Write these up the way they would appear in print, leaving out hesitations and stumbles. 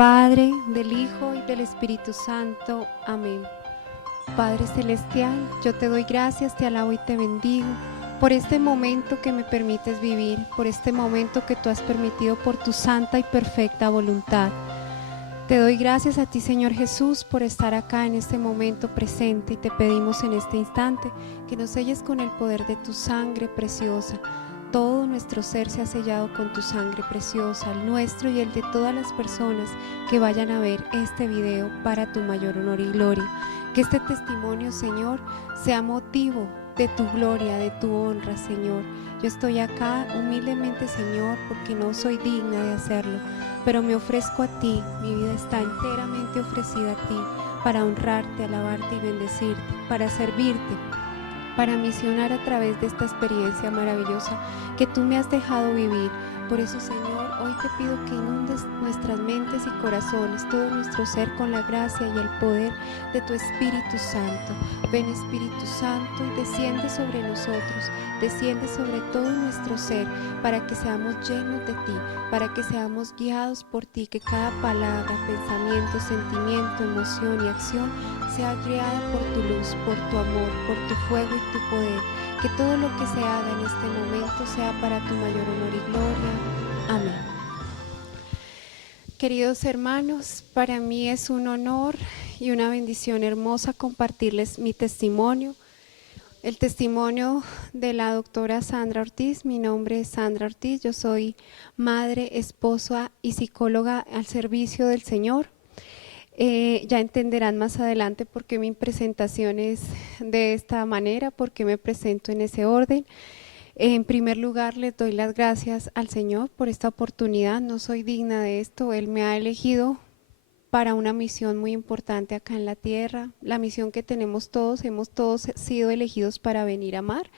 Padre, del Hijo y del Espíritu Santo. Amén. Padre Celestial, yo te doy gracias, te alabo y te bendigo por este momento que me permites vivir, por este momento que tú has permitido por tu santa y perfecta voluntad. Te doy gracias a ti, Señor Jesús, por estar acá en este momento presente, y te pedimos en este instante que nos selles con el poder de tu sangre preciosa. Todo nuestro ser se ha sellado con tu sangre preciosa, el nuestro y el de todas las personas que vayan a ver este video para tu mayor honor y gloria. Que este testimonio, Señor, sea motivo de tu gloria, de tu honra, Señor. Yo estoy acá humildemente, Señor, porque no soy digna de hacerlo, pero me ofrezco a ti, mi vida está enteramente ofrecida a ti, para honrarte, alabarte y bendecirte, para servirte, para misionar a través de esta experiencia maravillosa que tú me has dejado vivir. Por eso, Señor, hoy te pido que inundes nuestras mentes y corazones, todo nuestro ser, con la gracia y el poder de tu Espíritu Santo. Ven, Espíritu Santo, y desciende sobre nosotros, desciende sobre todo nuestro ser, para que seamos llenos de ti, para que seamos guiados por ti, que cada palabra, pensamiento, sentimiento, emoción y acción sea guiada por tu luz, por tu amor, por tu fuego y tu poder. Que todo lo que se haga en este momento sea para tu mayor honor y gloria. Amén. Queridos hermanos, para mí es un honor y una bendición hermosa compartirles mi testimonio. El testimonio de la doctora Sandra Ortiz. Mi nombre es Sandra Ortiz, yo soy madre, esposa y psicóloga al servicio del Señor. Ya entenderán más adelante por qué mi presentación es de esta manera, por qué me presento en ese orden. En primer lugar, les doy las gracias al Señor por esta oportunidad. No soy digna de esto, Él me ha elegido para una misión muy importante acá en la tierra, la misión que tenemos todos. Hemos todos sido elegidos para venir a amar,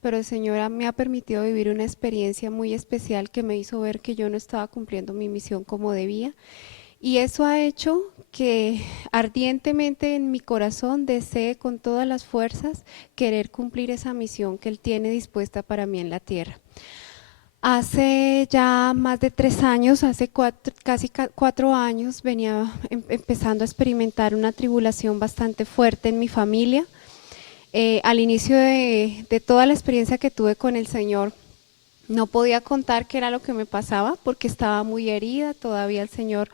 pero el Señor me ha permitido vivir una experiencia muy especial que me hizo ver que yo no estaba cumpliendo mi misión como debía. Y eso ha hecho que ardientemente en mi corazón desee con todas las fuerzas querer cumplir esa misión que Él tiene dispuesta para mí en la tierra. Hace ya más de 3 años, casi 4 años, venía empezando a experimentar una tribulación bastante fuerte en mi familia. Al inicio de toda la experiencia que tuve con el Señor, no podía contar qué era lo que me pasaba porque estaba muy herida. Todavía el Señor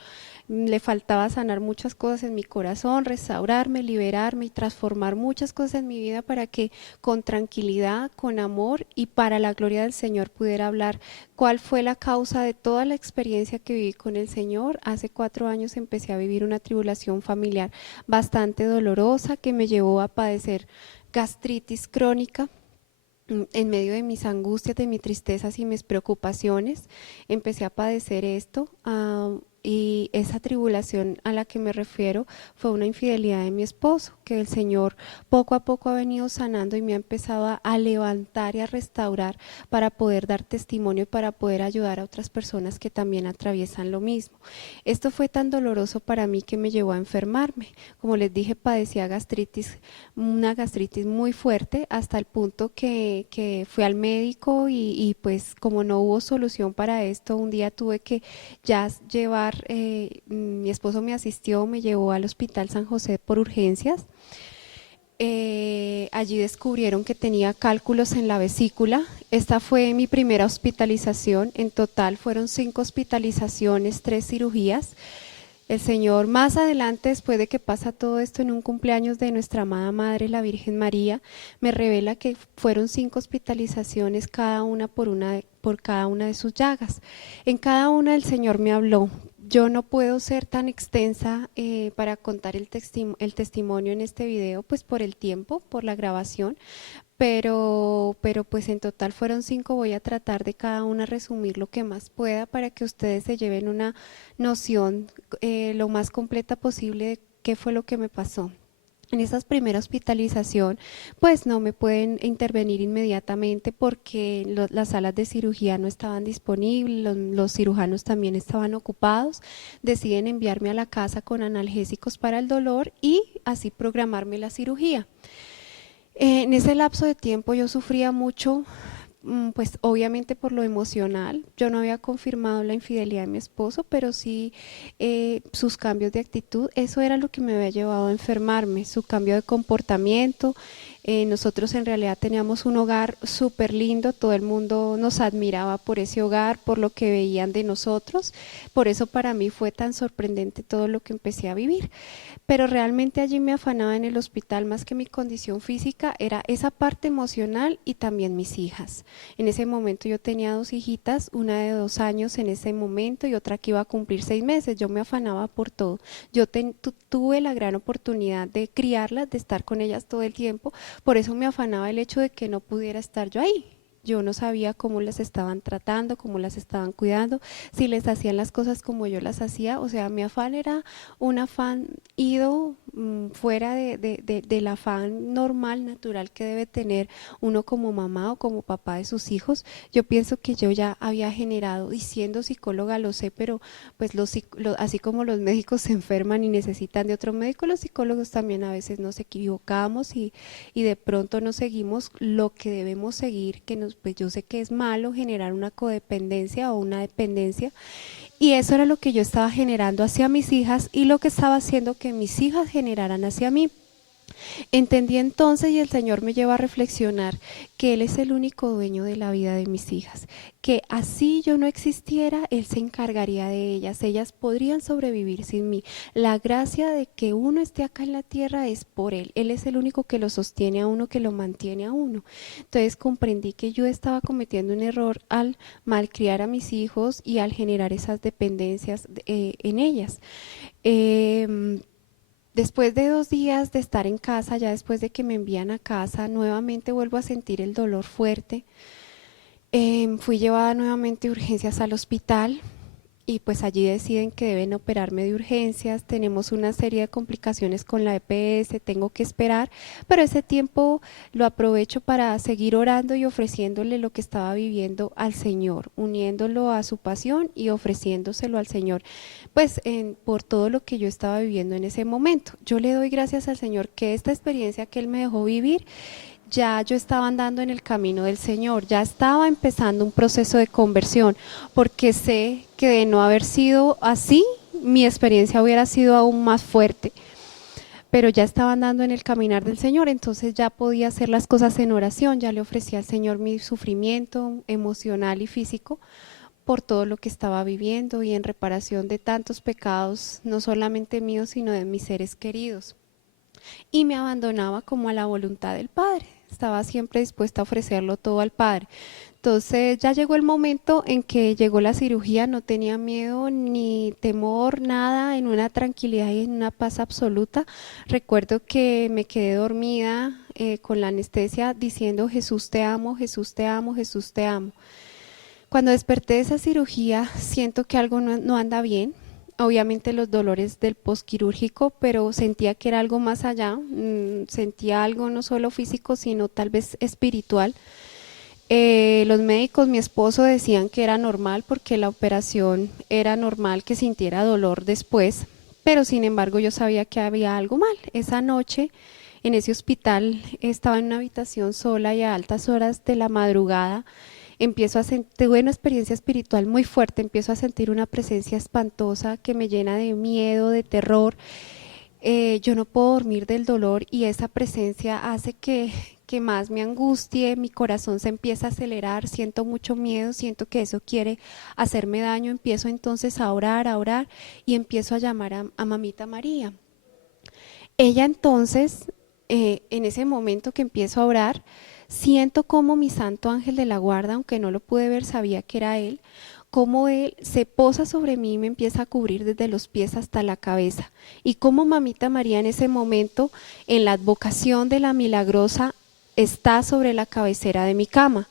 le faltaba sanar muchas cosas en mi corazón, restaurarme, liberarme y transformar muchas cosas en mi vida para que con tranquilidad, con amor y para la gloria del Señor pudiera hablar cuál fue la causa de toda la experiencia que viví con el Señor. Hace 4 años empecé a vivir una tribulación familiar bastante dolorosa que me llevó a padecer gastritis crónica. En medio de mis angustias, de mis tristezas y mis preocupaciones, empecé a padecer esto. Y esa tribulación a la que me refiero fue una infidelidad de mi esposo, que el Señor poco a poco ha venido sanando y me ha empezado a levantar y a restaurar para poder dar testimonio y para poder ayudar a otras personas que también atraviesan lo mismo. Esto fue tan doloroso para mí que me llevó a enfermarme. Como les dije, padecía gastritis, una gastritis muy fuerte, hasta el punto que fui al médico y pues como no hubo solución para esto, un día tuve que ya llevar, mi esposo me asistió, me llevó al Hospital San José por urgencias. Allí descubrieron que tenía cálculos en la vesícula. Esta fue mi primera hospitalización. En total fueron 5 hospitalizaciones, 3 cirugías. El Señor más adelante, después de que pasa todo esto, en un cumpleaños de nuestra amada Madre, la Virgen María, me revela que fueron 5 hospitalizaciones, cada una por cada una de sus llagas. En cada una el Señor me habló. Yo no puedo ser tan extensa para contar el testimonio en este video, pues por el tiempo, por la grabación, pero pues en total fueron 5. Voy a tratar de cada una resumir lo que más pueda para que ustedes se lleven una noción lo más completa posible de qué fue lo que me pasó. En esa primera hospitalización, pues no me pueden intervenir inmediatamente porque las salas de cirugía no estaban disponibles, los cirujanos también estaban ocupados. Deciden enviarme a la casa con analgésicos para el dolor y así programarme la cirugía. En ese lapso de tiempo yo sufría mucho pues obviamente por lo emocional. Yo no había confirmado la infidelidad de mi esposo, pero sí sus cambios de actitud. Eso era lo que me había llevado a enfermarme, su cambio de comportamiento. Nosotros en realidad teníamos un hogar súper lindo, todo el mundo nos admiraba por ese hogar, por lo que veían de nosotros. Por eso para mí fue tan sorprendente todo lo que empecé a vivir. Pero realmente allí me afanaba en el hospital más que mi condición física, era esa parte emocional y también mis hijas. En ese momento yo tenía 2 hijitas, una de 2 años en ese momento y otra que iba a cumplir 6 meses. Yo me afanaba por todo. Yo tuve la gran oportunidad de criarlas, de estar con ellas todo el tiempo. Por eso me afanaba el hecho de que no pudiera estar yo ahí. Yo no sabía cómo las estaban tratando, cómo las estaban cuidando, si les hacían las cosas como yo las hacía. O sea, mi afán era un afán ido fuera del afán normal, natural que debe tener uno como mamá o como papá de sus hijos. Yo pienso que yo ya había generado, y siendo psicóloga lo sé, pero pues así como los médicos se enferman y necesitan de otro médico, los psicólogos también a veces nos equivocamos y de pronto no seguimos lo que debemos seguir, que pues yo sé que es malo generar una codependencia o una dependencia, y eso era lo que yo estaba generando hacia mis hijas y lo que estaba haciendo que mis hijas generaran hacia mí. Entendí entonces, y el Señor me lleva a reflexionar, que Él es el único dueño de la vida de mis hijas, que así yo no existiera, Él se encargaría de ellas podrían sobrevivir sin mí. La gracia de que uno esté acá en la tierra es por Él es el único que lo sostiene a uno, que lo mantiene a uno. Entonces comprendí que yo estaba cometiendo un error al malcriar a mis hijos y al generar esas dependencias en ellas. Después de 2 días de estar en casa, ya después de que me envían a casa, nuevamente vuelvo a sentir el dolor fuerte. Fui llevada nuevamente de urgencias al hospital y pues allí deciden que deben operarme de urgencias. Tenemos una serie de complicaciones con la EPS, tengo que esperar, pero ese tiempo lo aprovecho para seguir orando y ofreciéndole lo que estaba viviendo al Señor, uniéndolo a su pasión y ofreciéndoselo al Señor, pues por todo lo que yo estaba viviendo en ese momento. Yo le doy gracias al Señor que esta experiencia que Él me dejó vivir, ya yo estaba andando en el camino del Señor, ya estaba empezando un proceso de conversión, porque sé que de no haber sido así, mi experiencia hubiera sido aún más fuerte, pero ya estaba andando en el caminar del Señor, entonces ya podía hacer las cosas en oración, ya le ofrecía al Señor mi sufrimiento emocional y físico por todo lo que estaba viviendo y en reparación de tantos pecados, no solamente míos, sino de mis seres queridos. Y me abandonaba como a la voluntad del Padre. Estaba siempre dispuesta a ofrecerlo todo al Padre. Entonces ya llegó el momento en que llegó la cirugía, no tenía miedo ni temor, nada, en una tranquilidad y en una paz absoluta. Recuerdo que me quedé dormida con la anestesia diciendo: Jesús te amo, Jesús te amo, Jesús te amo. Cuando desperté de esa cirugía siento que algo no anda bien. Obviamente los dolores del posquirúrgico, pero sentía que era algo más allá, sentía algo no solo físico, sino tal vez espiritual. Los médicos, mi esposo, decían que era normal porque la operación era normal que sintiera dolor después, pero sin embargo yo sabía que había algo mal. Esa noche en ese hospital estaba en una habitación sola y a altas horas de la madrugada tuve una experiencia espiritual muy fuerte, empiezo a sentir una presencia espantosa que me llena de miedo, de terror. Yo no puedo dormir del dolor y esa presencia hace que más me angustie, mi corazón se empieza a acelerar, siento mucho miedo, siento que eso quiere hacerme daño, empiezo entonces a orar y empiezo a llamar a Mamita María. Ella entonces, en ese momento que empiezo a orar, siento como mi santo ángel de la guarda, aunque no lo pude ver, sabía que era él, como él se posa sobre mí y me empieza a cubrir desde los pies hasta la cabeza. Y como Mamita María en ese momento, en la advocación de la milagrosa, está sobre la cabecera de mi cama.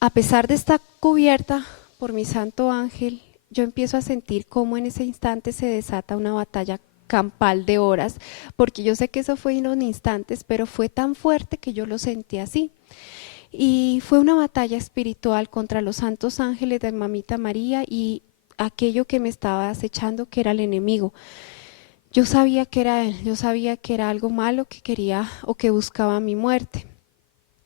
A pesar de estar cubierta por mi santo ángel, yo empiezo a sentir cómo en ese instante se desata una batalla campal de horas, porque yo sé que eso fue en unos instantes, pero fue tan fuerte que yo lo sentí así. Y fue una batalla espiritual contra los santos ángeles de Mamita María y aquello que me estaba acechando, que era el enemigo. Yo sabía que era él, yo sabía que era algo malo que quería o que buscaba mi muerte.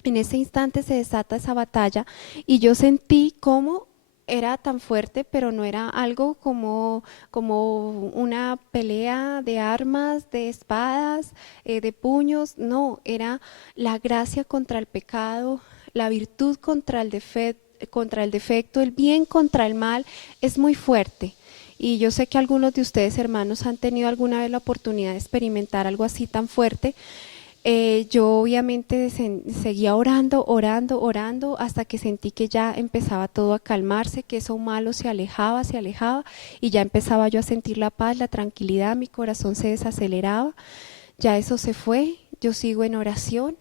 En ese instante se desata esa batalla y yo sentí cómo era tan fuerte, pero no era algo como una pelea de armas, de espadas, de puños, no, era la gracia contra el pecado, la virtud contra el defecto, el bien contra el mal, es muy fuerte. Y yo sé que algunos de ustedes, hermanos, han tenido alguna vez la oportunidad de experimentar algo así tan fuerte. Yo obviamente seguía orando, orando, orando, hasta que sentí que ya empezaba todo a calmarse, que eso malo se alejaba, y ya empezaba yo a sentir la paz, la tranquilidad, mi corazón se desaceleraba, ya eso se fue, yo sigo en oración.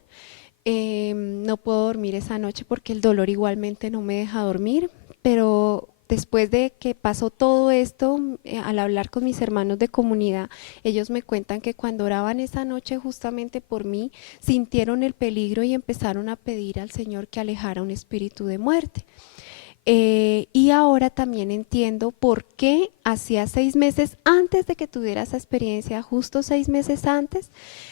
No puedo dormir esa noche porque el dolor igualmente no me deja dormir, pero después de que pasó todo esto, al hablar con mis hermanos de comunidad, ellos me cuentan que cuando oraban esa noche justamente por mí, sintieron el peligro y empezaron a pedir al Señor que alejara un espíritu de muerte. Y ahora también entiendo por qué hacía 6 meses antes de que tuviera esa experiencia, justo 6 meses antes,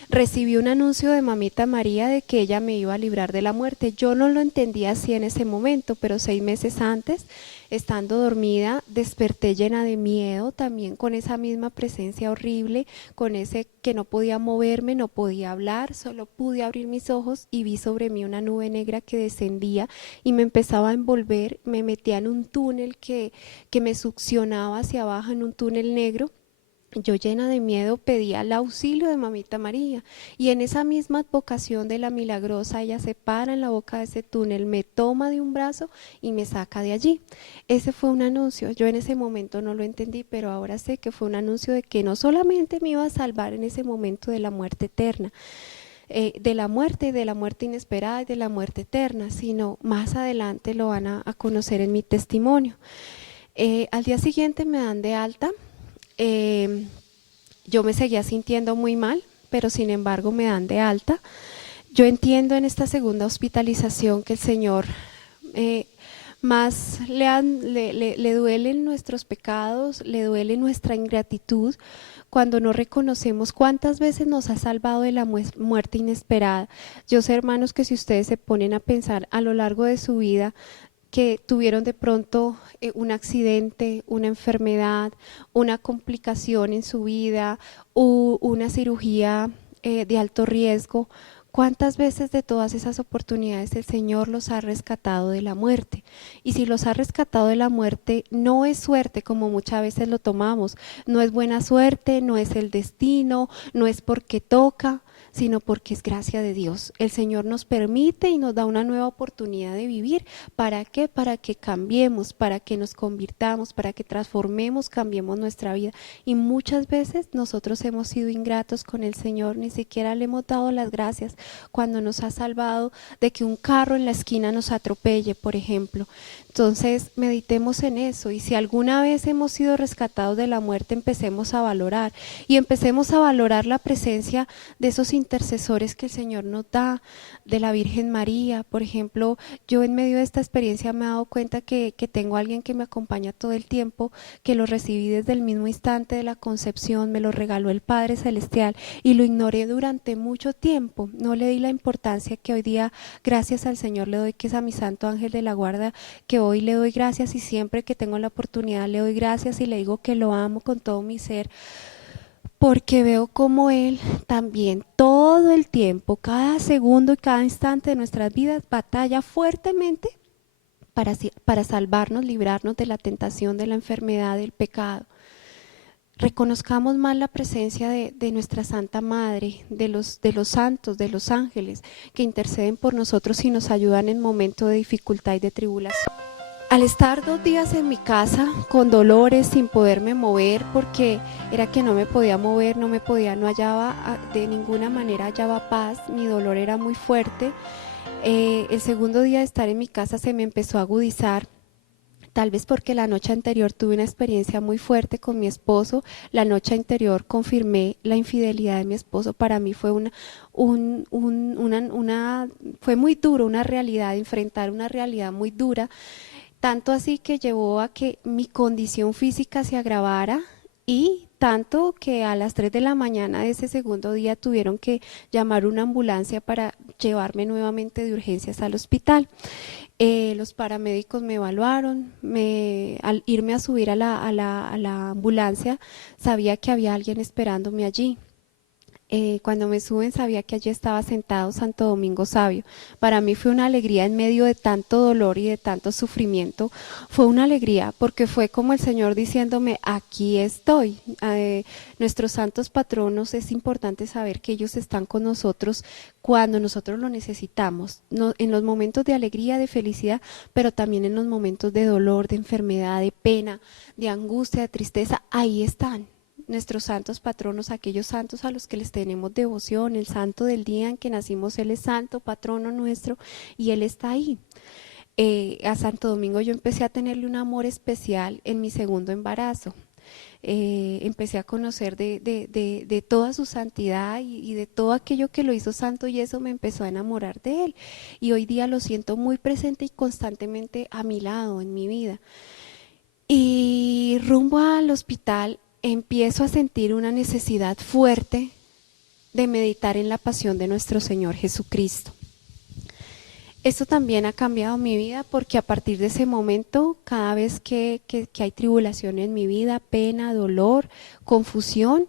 recibí un anuncio de Mamita María de que ella me iba a librar de la muerte. Yo no lo entendía así en ese momento, pero 6 meses antes, estando dormida, desperté llena de miedo, también con esa misma presencia horrible, con ese que no podía moverme, no podía hablar, solo pude abrir mis ojos y vi sobre mí una nube negra que descendía y me empezaba a envolver, me metía en un túnel que me succionaba hacia abajo, en un túnel negro. Yo llena de miedo pedía el auxilio de Mamita María y en esa misma advocación de la milagrosa ella se para en la boca de ese túnel, me toma de un brazo y me saca de allí. Ese fue un anuncio, yo en ese momento no lo entendí, pero ahora sé que fue un anuncio de que no solamente me iba a salvar en ese momento de la muerte eterna, de la muerte inesperada y de la muerte eterna, sino más adelante lo van a conocer en mi testimonio. Al día siguiente me dan de alta. Yo me seguía sintiendo muy mal, pero sin embargo me dan de alta. Yo entiendo en esta segunda hospitalización que el Señor más le duelen nuestros pecados, le duele nuestra ingratitud cuando no reconocemos cuántas veces nos ha salvado de la muerte inesperada. Yo sé, hermanos, que si ustedes se ponen a pensar a lo largo de su vida, que tuvieron de pronto un accidente, una enfermedad, una complicación en su vida, una cirugía de alto riesgo, ¿cuántas veces de todas esas oportunidades el Señor los ha rescatado de la muerte? Y si los ha rescatado de la muerte, no es suerte como muchas veces lo tomamos, no es buena suerte, no es el destino, no es porque toca, sino porque es gracia de Dios. El Señor nos permite y nos da una nueva oportunidad de vivir. ¿Para qué? Para que cambiemos, para que nos convirtamos, para que transformemos, cambiemos nuestra vida. Y muchas veces nosotros hemos sido ingratos con el Señor, ni siquiera le hemos dado las gracias cuando nos ha salvado de que un carro en la esquina nos atropelle, por ejemplo. Entonces, meditemos en eso y si alguna vez hemos sido rescatados de la muerte, empecemos a valorar y empecemos a valorar la presencia de esos intercesores que el Señor nos da, de la Virgen María. Por ejemplo, yo en medio de esta experiencia me he dado cuenta que tengo a alguien que me acompaña todo el tiempo, que lo recibí desde el mismo instante de la concepción, me lo regaló el Padre Celestial y lo ignoré durante mucho tiempo, no le di la importancia que hoy día, gracias al Señor, le doy, que es a mi Santo Ángel de la Guarda, que hoy le doy gracias y siempre que tengo la oportunidad le doy gracias y le digo que lo amo con todo mi ser, porque veo como Él también todo el tiempo, cada segundo y cada instante de nuestras vidas batalla fuertemente para salvarnos, librarnos de la tentación, de la enfermedad, del pecado. Reconozcamos más la presencia de nuestra Santa Madre, de los santos, de los ángeles, que interceden por nosotros y nos ayudan en momentos de dificultad y de tribulación. Al estar 2 días en mi casa con dolores, sin poderme mover, porque era que no me podía mover, no hallaba, de ninguna manera hallaba paz, mi dolor era muy fuerte. El segundo día de estar en mi casa se me empezó a agudizar, tal vez porque la noche anterior tuve una experiencia muy fuerte con mi esposo. La noche anterior confirmé la infidelidad de mi esposo. Para mí fue fue muy duro, una realidad, enfrentar una realidad muy dura. Tanto así que llevó a que mi condición física se agravara y tanto que a las 3 de la mañana de ese segundo día tuvieron que llamar una ambulancia para llevarme nuevamente de urgencias al hospital. Los paramédicos me evaluaron, al irme a subir a la ambulancia sabía que había alguien esperándome allí. Cuando me suben sabía que allí estaba sentado Santo Domingo Sabio. Para mí fue una alegría en medio de tanto dolor y de tanto sufrimiento. Fue una alegría porque fue como el Señor diciéndome, aquí estoy. Nuestros santos patronos, es importante saber que ellos están con nosotros cuando nosotros lo necesitamos, no, en los momentos de alegría, de felicidad, pero también en los momentos de dolor, de enfermedad, de pena, de angustia, de tristeza, ahí están nuestros santos patronos, aquellos santos a los que les tenemos devoción. El santo del día en que nacimos, él es santo, patrono nuestro, y él está ahí. A Santo Domingo yo empecé a tenerle un amor especial en mi segundo embarazo. Empecé a conocer de toda su santidad y de todo aquello que lo hizo santo, y eso me empezó a enamorar de él. Y hoy día lo siento muy presente y constantemente a mi lado, en mi vida. Y rumbo al hospital, empiezo a sentir una necesidad fuerte de meditar en la pasión de nuestro Señor Jesucristo. Esto también ha cambiado mi vida porque a partir de ese momento, cada vez que hay tribulación en mi vida, pena, dolor, confusión,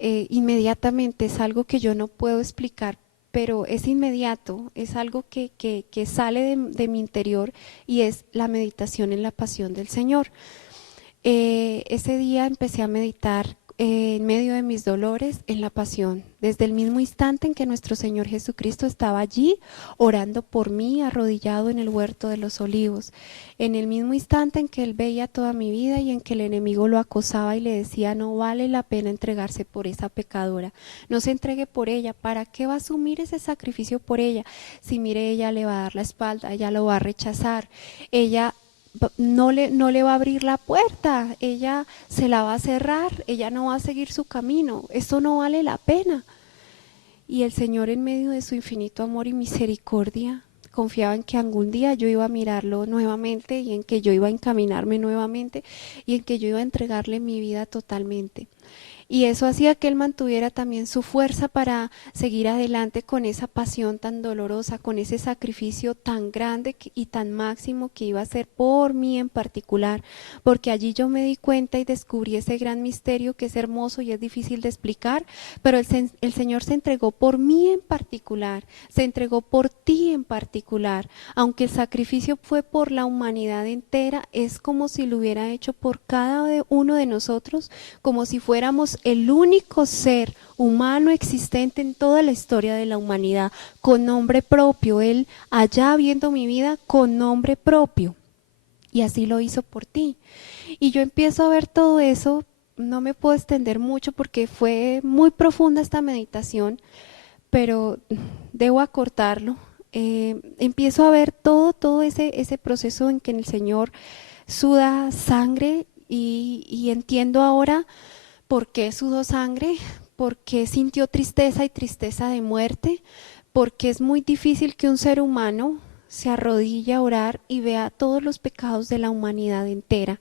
inmediatamente es algo que yo no puedo explicar, pero es inmediato, es algo que sale de mi interior, y es la meditación en la pasión del Señor. Ese día empecé a meditar en medio de mis dolores en la pasión, desde el mismo instante en que nuestro Señor Jesucristo estaba allí orando por mí, arrodillado en el huerto de los olivos, en el mismo instante en que Él veía toda mi vida y en que el enemigo lo acosaba y le decía, no vale la pena entregarse por esa pecadora, no se entregue por ella, ¿para qué va a asumir ese sacrificio por ella? Si mire, ella le va a dar la espalda, ella lo va a rechazar, ella no le va a abrir la puerta, ella se la va a cerrar, ella no va a seguir su camino, esto no vale la pena. Y el Señor, en medio de su infinito amor y misericordia, confiaba en que algún día yo iba a mirarlo nuevamente, y en que yo iba a encaminarme nuevamente, y en que yo iba a entregarle mi vida totalmente. Y eso hacía que Él mantuviera también su fuerza para seguir adelante con esa pasión tan dolorosa, con ese sacrificio tan grande y tan máximo que iba a ser por mí en particular, porque allí yo me di cuenta y descubrí ese gran misterio que es hermoso y es difícil de explicar, pero el Señor se entregó por mí en particular, se entregó por ti en particular. Aunque el sacrificio fue por la humanidad entera, es como si lo hubiera hecho por cada uno de nosotros, como si fuéramos el único ser humano existente en toda la historia de la humanidad, con nombre propio. Él, allá viendo mi vida, con nombre propio, y así lo hizo por ti. Y yo empiezo a ver todo eso. No me puedo extender mucho porque fue muy profunda esta meditación, pero debo acortarlo. Empiezo a ver todo ese proceso en que el Señor suda sangre, y entiendo ahora por qué sudó sangre, por qué sintió tristeza y tristeza de muerte, porque es muy difícil que un ser humano se arrodille a orar y vea todos los pecados de la humanidad entera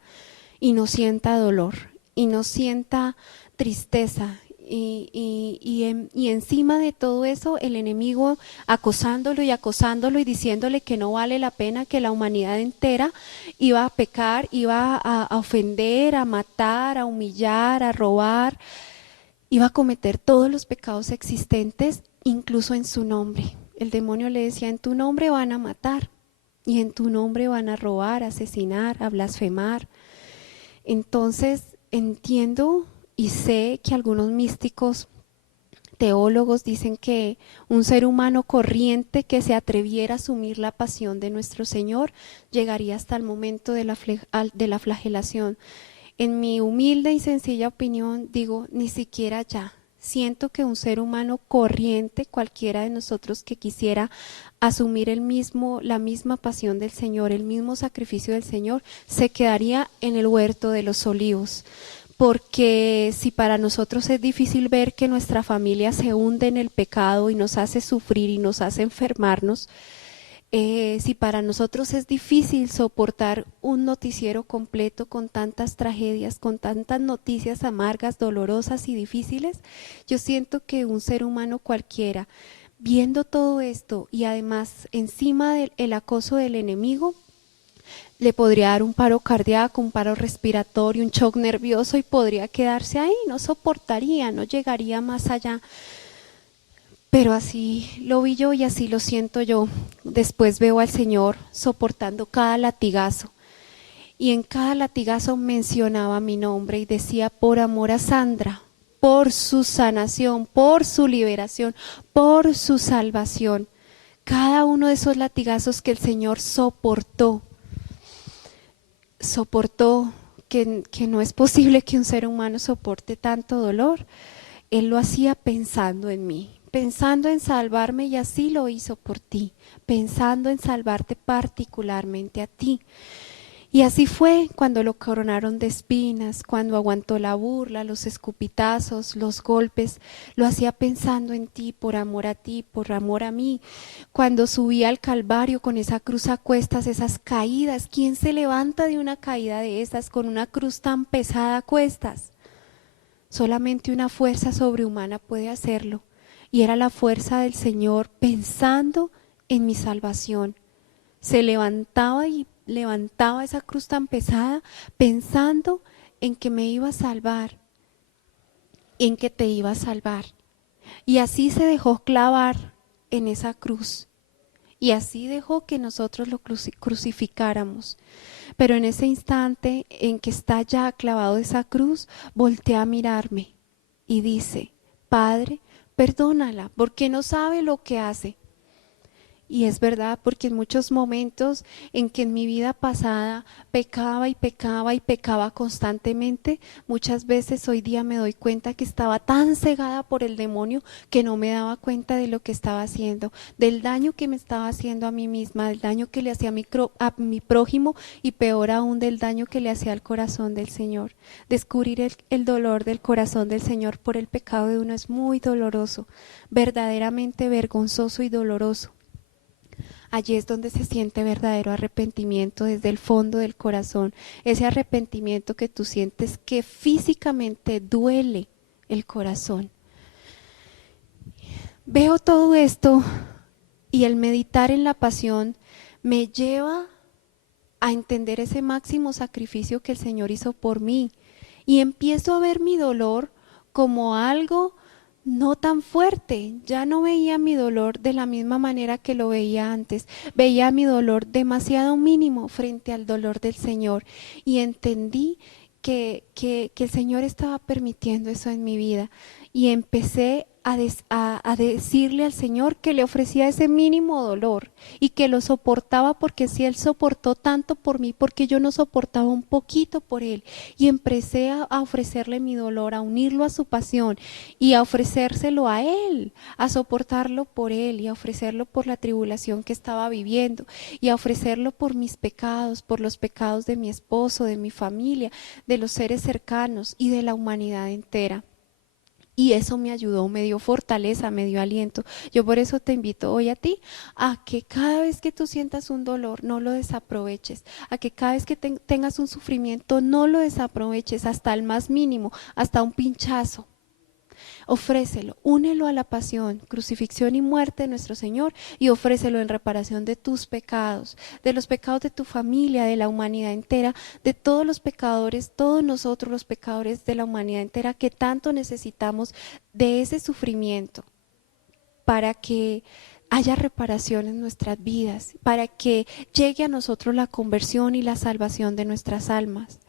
y no sienta dolor, y no sienta tristeza. Y encima de todo eso, el enemigo acosándolo y diciéndole que no vale la pena, que la humanidad entera iba a pecar, iba a ofender, a matar, a humillar, a robar, iba a cometer todos los pecados existentes, incluso en su nombre. El demonio le decía, en tu nombre van a matar, y en tu nombre van a robar, a asesinar, a blasfemar. Entonces entiendo y sé que algunos místicos, teólogos, dicen que un ser humano corriente que se atreviera a asumir la pasión de nuestro Señor llegaría hasta el momento de la flagelación. En mi humilde y sencilla opinión digo, ni siquiera ya. Siento que un ser humano corriente, cualquiera de nosotros que quisiera asumir la misma pasión del Señor, el mismo sacrificio del Señor, se quedaría en el huerto de los olivos. Porque si para nosotros es difícil ver que nuestra familia se hunde en el pecado y nos hace sufrir y nos hace enfermarnos, Si para nosotros es difícil soportar un noticiero completo con tantas tragedias, con tantas noticias amargas, dolorosas y difíciles, yo siento que un ser humano cualquiera, viendo todo esto y además encima del acoso del enemigo, le podría dar un paro cardíaco, un paro respiratorio, un shock nervioso y podría quedarse ahí, no soportaría, no llegaría más allá. Pero así lo vi yo y así lo siento yo. Después veo al Señor soportando cada latigazo. Y en cada latigazo mencionaba mi nombre y decía: por amor a Sandra, por su sanación, por su liberación, por su salvación. Cada uno de esos latigazos que el Señor soportó, que no es posible que un ser humano soporte tanto dolor. Él lo hacía pensando en mí, pensando en salvarme, y así lo hizo por ti, pensando en salvarte particularmente a ti. Y así fue cuando lo coronaron de espinas, cuando aguantó la burla, los escupitazos, los golpes, lo hacía pensando en ti, por amor a ti, por amor a mí. Cuando subía al Calvario con esa cruz a cuestas, esas caídas, ¿quién se levanta de una caída de esas con una cruz tan pesada a cuestas? Solamente una fuerza sobrehumana puede hacerlo. Y era la fuerza del Señor pensando en mi salvación. Se levantaba y levantaba esa cruz tan pesada pensando en que me iba a salvar, en que te iba a salvar. Y así se dejó clavar en esa cruz. Y así dejó que nosotros lo crucificáramos. Pero en ese instante en que está ya clavado esa cruz, voltea a mirarme y dice: Padre, perdónala, porque no sabe lo que hace. Y es verdad, porque en muchos momentos en que en mi vida pasada pecaba y pecaba y pecaba constantemente, muchas veces hoy día me doy cuenta que estaba tan cegada por el demonio que no me daba cuenta de lo que estaba haciendo, del daño que me estaba haciendo a mí misma, del daño que le hacía a mi prójimo y peor aún del daño que le hacía al corazón del Señor. Descubrir el dolor del corazón del Señor por el pecado de uno es muy doloroso, verdaderamente vergonzoso y doloroso. Allí es donde se siente verdadero arrepentimiento desde el fondo del corazón, ese arrepentimiento que tú sientes que físicamente duele el corazón. Veo todo esto y el meditar en la pasión me lleva a entender ese máximo sacrificio que el Señor hizo por mí y empiezo a ver mi dolor como algo no tan fuerte. Ya no veía mi dolor de la misma manera que lo veía antes. Veía mi dolor demasiado mínimo frente al dolor del Señor y entendí que el Señor estaba permitiendo eso en mi vida y empecé a decirle al Señor que le ofrecía ese mínimo dolor y que lo soportaba, porque si Él soportó tanto por mí, porque yo no soportaba un poquito por Él. Y empecé a ofrecerle mi dolor, a unirlo a su pasión y a ofrecérselo a Él, a soportarlo por Él y a ofrecerlo por la tribulación que estaba viviendo y a ofrecerlo por mis pecados, por los pecados de mi esposo, de mi familia, de los seres cercanos y de la humanidad entera. Y eso me ayudó, me dio fortaleza, me dio aliento. Yo por eso te invito hoy a ti a que cada vez que tú sientas un dolor, no lo desaproveches. A que cada vez que tengas un sufrimiento, no lo desaproveches hasta el más mínimo, hasta un pinchazo. Ofrécelo, únelo a la pasión, crucifixión y muerte de nuestro Señor, y ofrécelo en reparación de tus pecados, de los pecados de tu familia, de la humanidad entera, de todos los pecadores, todos nosotros los pecadores de la humanidad entera que tanto necesitamos de ese sufrimiento para que haya reparación en nuestras vidas, para que llegue a nosotros la conversión y la salvación de nuestras almas.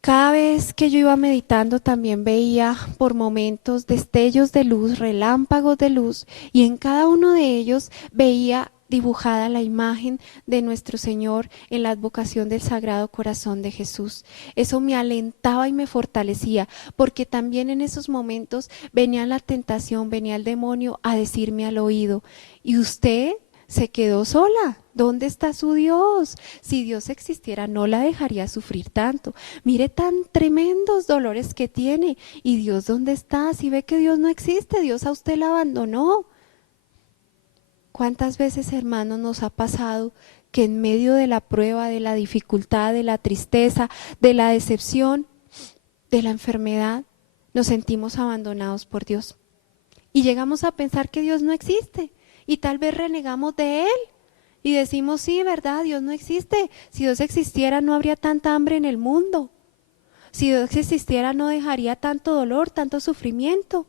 Cada vez que yo iba meditando también veía por momentos destellos de luz, relámpagos de luz, y en cada uno de ellos veía dibujada la imagen de nuestro Señor en la advocación del Sagrado Corazón de Jesús. Eso me alentaba y me fortalecía, porque también en esos momentos venía la tentación, venía el demonio a decirme al oído: ¿y usted se quedó sola? ¿Dónde está su Dios? Si Dios existiera, no la dejaría sufrir tanto. Mire tan tremendos dolores que tiene. ¿Y Dios dónde está? Si ve que Dios no existe, Dios a usted la abandonó. ¿Cuántas veces, hermanos, nos ha pasado que en medio de la prueba, de la dificultad, de la tristeza, de la decepción, de la enfermedad, nos sentimos abandonados por Dios? Y llegamos a pensar que Dios no existe y tal vez renegamos de Él y decimos, sí, verdad, Dios no existe. Si Dios existiera no habría tanta hambre en el mundo. Si Dios existiera no dejaría tanto dolor, tanto sufrimiento.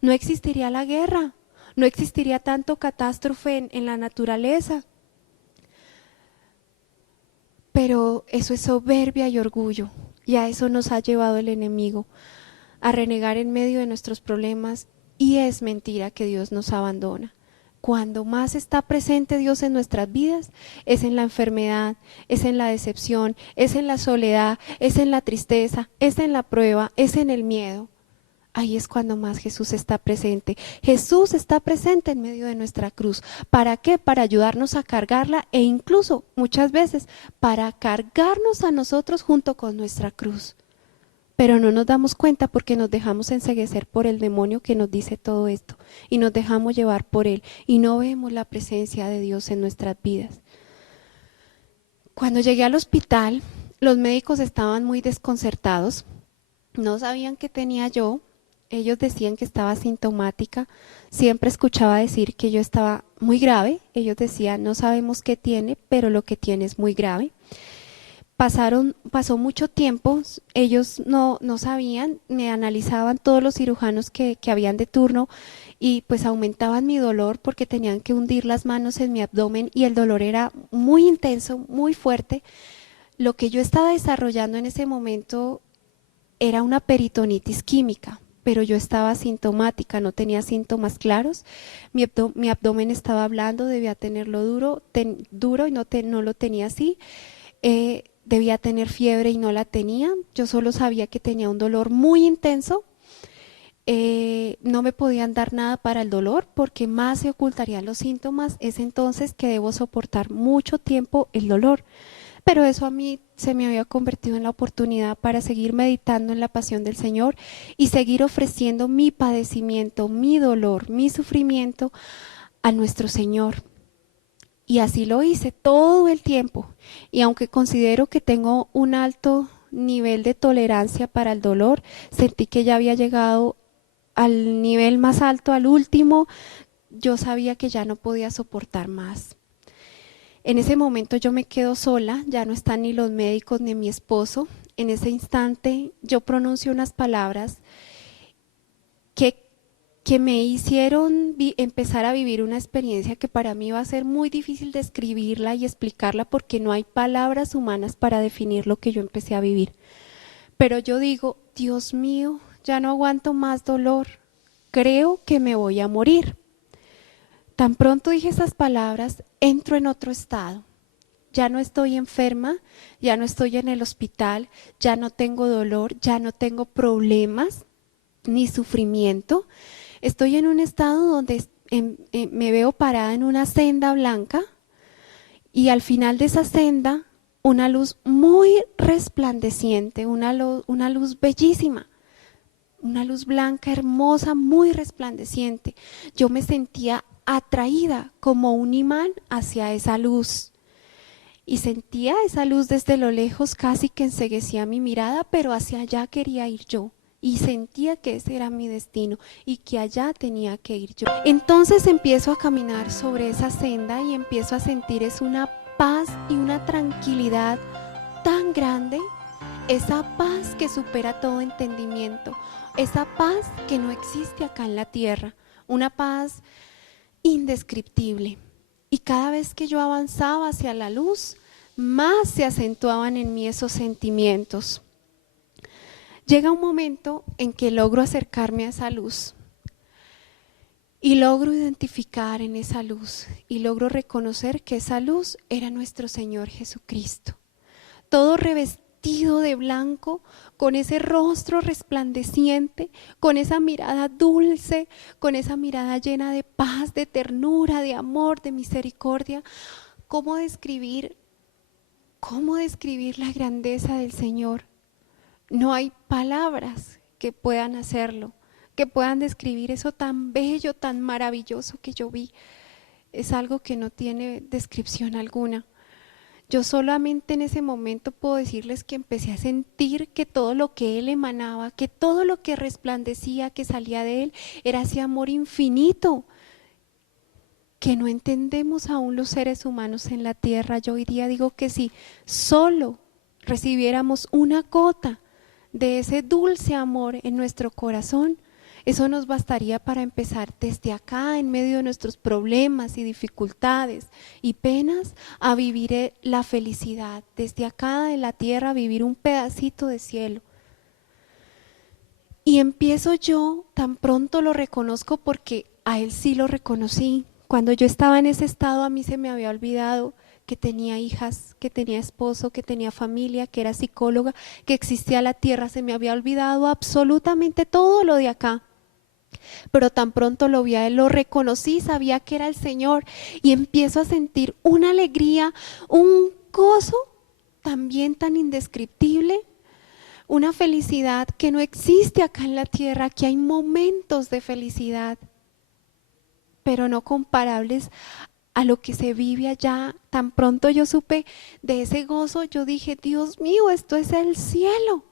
No existiría la guerra, no existiría tanto catástrofe en la naturaleza. Pero eso es soberbia y orgullo, y a eso nos ha llevado el enemigo, a renegar en medio de nuestros problemas, y es mentira que Dios nos abandona. Cuando más está presente Dios en nuestras vidas, es en la enfermedad, es en la decepción, es en la soledad, es en la tristeza, es en la prueba, es en el miedo. Ahí es cuando más Jesús está presente. Jesús está presente en medio de nuestra cruz. ¿Para qué? Para ayudarnos a cargarla e incluso muchas veces para cargarnos a nosotros junto con nuestra cruz. Pero no nos damos cuenta porque nos dejamos enceguecer por el demonio que nos dice todo esto y nos dejamos llevar por él y no vemos la presencia de Dios en nuestras vidas. Cuando llegué al hospital, los médicos estaban muy desconcertados, no sabían qué tenía yo. Ellos decían que estaba sintomática, siempre escuchaba decir que yo estaba muy grave. Ellos decían, no sabemos qué tiene, pero lo que tiene es muy grave. Pasó mucho tiempo, ellos no sabían, me analizaban todos los cirujanos que habían de turno y pues aumentaban mi dolor porque tenían que hundir las manos en mi abdomen y el dolor era muy intenso, muy fuerte. Lo que yo estaba desarrollando en ese momento era una peritonitis química, pero yo estaba asintomática, no tenía síntomas claros. Mi abdomen estaba blando, debía tenerlo duro y no lo tenía así. Debía tener fiebre y no la tenía. Yo solo sabía que tenía un dolor muy intenso. No me podían dar nada para el dolor porque más se ocultarían los síntomas. Es entonces que debo soportar mucho tiempo el dolor. Pero eso a mí se me había convertido en la oportunidad para seguir meditando en la pasión del Señor y seguir ofreciendo mi padecimiento, mi dolor, mi sufrimiento a nuestro Señor. Y así lo hice todo el tiempo. Y aunque considero que tengo un alto nivel de tolerancia para el dolor, sentí que ya había llegado al nivel más alto, al último. Yo sabía que ya no podía soportar más. En ese momento yo me quedo sola, ya no están ni los médicos ni mi esposo. En ese instante yo pronuncio unas palabras que me hicieron empezar a vivir una experiencia que para mí va a ser muy difícil describirla y explicarla porque no hay palabras humanas para definir lo que yo empecé a vivir. Pero yo digo, Dios mío, ya no aguanto más dolor, creo que me voy a morir. Tan pronto dije esas palabras, entro en otro estado. Ya no estoy enferma, ya no estoy en el hospital, ya no tengo dolor, ya no tengo problemas ni sufrimiento. Estoy en un estado donde me veo parada en una senda blanca y al final de esa senda una luz muy resplandeciente, una luz bellísima. Una luz blanca, hermosa, muy resplandeciente. Yo me sentía atraída como un imán hacia esa luz. Y sentía esa luz desde lo lejos, casi que enceguecía mi mirada, pero hacia allá quería ir yo. Y sentía que ese era mi destino y que allá tenía que ir yo. Entonces empiezo a caminar sobre esa senda y empiezo a sentir es una paz y una tranquilidad tan grande. Esa paz que supera todo entendimiento, esa paz que no existe acá en la tierra, una paz indescriptible. Y cada vez que yo avanzaba hacia la luz, más se acentuaban en mí esos sentimientos. Llega un momento en que logro acercarme a esa luz y logro identificar en esa luz y logro reconocer que esa luz era nuestro Señor Jesucristo. Todo revestido de blanco, con ese rostro resplandeciente, con esa mirada dulce, con esa mirada llena de paz, de ternura, de amor, de misericordia. ¿Cómo describir la grandeza del Señor? No hay palabras que puedan hacerlo, que puedan describir eso tan bello, tan maravilloso que yo vi. es algo que no tiene descripción alguna. Yo solamente en ese momento puedo decirles que empecé a sentir que todo lo que Él emanaba, que todo lo que resplandecía, que salía de Él, era ese amor infinito que no entendemos aún los seres humanos en la tierra. Yo hoy día digo que si solo recibiéramos una gota de ese dulce amor en nuestro corazón, eso nos bastaría para empezar desde acá, en medio de nuestros problemas y dificultades y penas, a vivir la felicidad. Desde acá en la tierra, a vivir un pedacito de cielo. Y empiezo yo, tan pronto lo reconozco, porque a Él sí lo reconocí. Cuando yo estaba en ese estado, a mí se me había olvidado que tenía hijas, que tenía esposo, que tenía familia, que era psicóloga, que existía la tierra. Se me había olvidado absolutamente todo lo de acá. Pero tan pronto lo vi a Él, lo reconocí, sabía que era el Señor, y empiezo a sentir una alegría, un gozo también tan indescriptible, una felicidad que no existe acá en la tierra, que hay momentos de felicidad, pero no comparables a lo que se vive allá. Tan pronto yo supe de ese gozo, yo dije, Dios mío, esto es el cielo.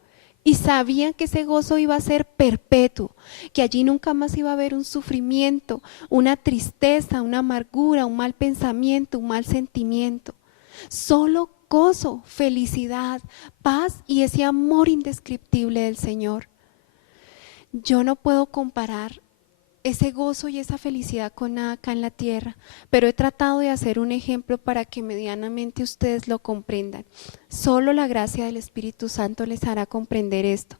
Y sabían que ese gozo iba a ser perpetuo, que allí nunca más iba a haber un sufrimiento, una tristeza, una amargura, un mal pensamiento, un mal sentimiento. Solo gozo, felicidad, paz y ese amor indescriptible del Señor. Yo no puedo comparar ese gozo y esa felicidad con nada acá en la tierra, pero he tratado de hacer un ejemplo para que medianamente ustedes lo comprendan. Solo la gracia del Espíritu Santo les hará comprender esto.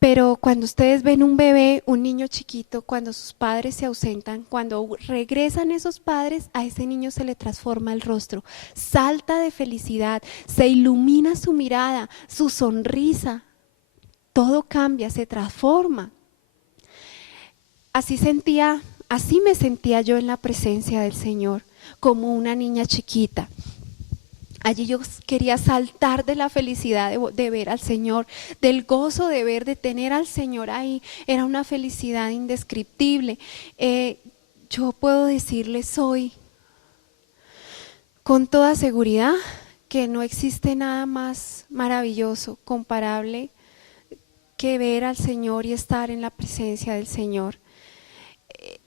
Pero cuando ustedes ven un bebé, un niño chiquito, cuando sus padres se ausentan, cuando regresan esos padres, a ese niño se le transforma el rostro, salta de felicidad, se ilumina su mirada, su sonrisa, todo cambia, se transforma. Así me sentía yo en la presencia del Señor, como una niña chiquita. Allí yo quería saltar de la felicidad de ver al Señor, del gozo de ver, de tener al Señor ahí. Era una felicidad indescriptible. Yo puedo decirles hoy, con toda seguridad, que no existe nada más maravilloso, comparable, que ver al Señor y estar en la presencia del Señor.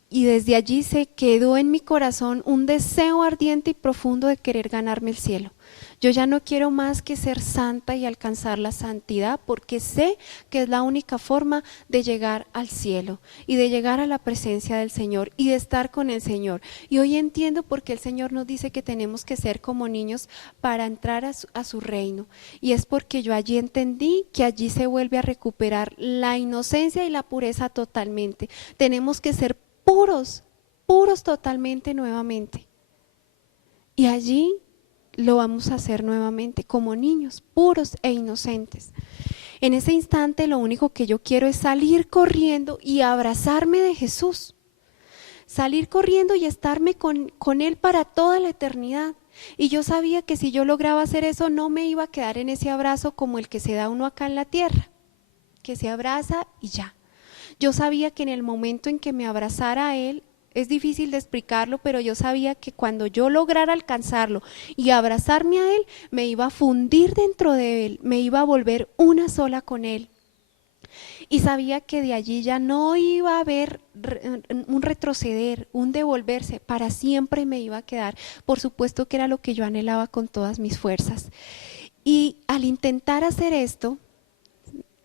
Y desde allí se quedó en mi corazón un deseo ardiente y profundo de querer ganarme el cielo. Yo ya no quiero más que ser santa y alcanzar la santidad, porque sé que es la única forma de llegar al cielo y de llegar a la presencia del Señor y de estar con el Señor. Y hoy entiendo por qué el Señor nos dice que tenemos que ser como niños para entrar a su reino. Y es porque yo allí entendí que allí se vuelve a recuperar la inocencia y la pureza totalmente. Tenemos que ser puros, puros totalmente nuevamente. Y allí lo vamos a hacer nuevamente como niños, puros e inocentes. En ese instante lo único que yo quiero es salir corriendo y abrazarme de Jesús. Salir corriendo y estarme con Él para toda la eternidad. Y yo sabía que si yo lograba hacer eso, no me iba a quedar en ese abrazo como el que se da uno acá en la tierra, que se abraza y ya. Yo sabía que en el momento en que me abrazara a Él, es difícil de explicarlo, pero yo sabía que cuando yo lograra alcanzarlo y abrazarme a Él, me iba a fundir dentro de Él, me iba a volver una sola con Él. Y sabía que de allí ya no iba a haber un retroceder, un devolverse, para siempre me iba a quedar. Por supuesto que era lo que yo anhelaba con todas mis fuerzas. Y al intentar hacer esto,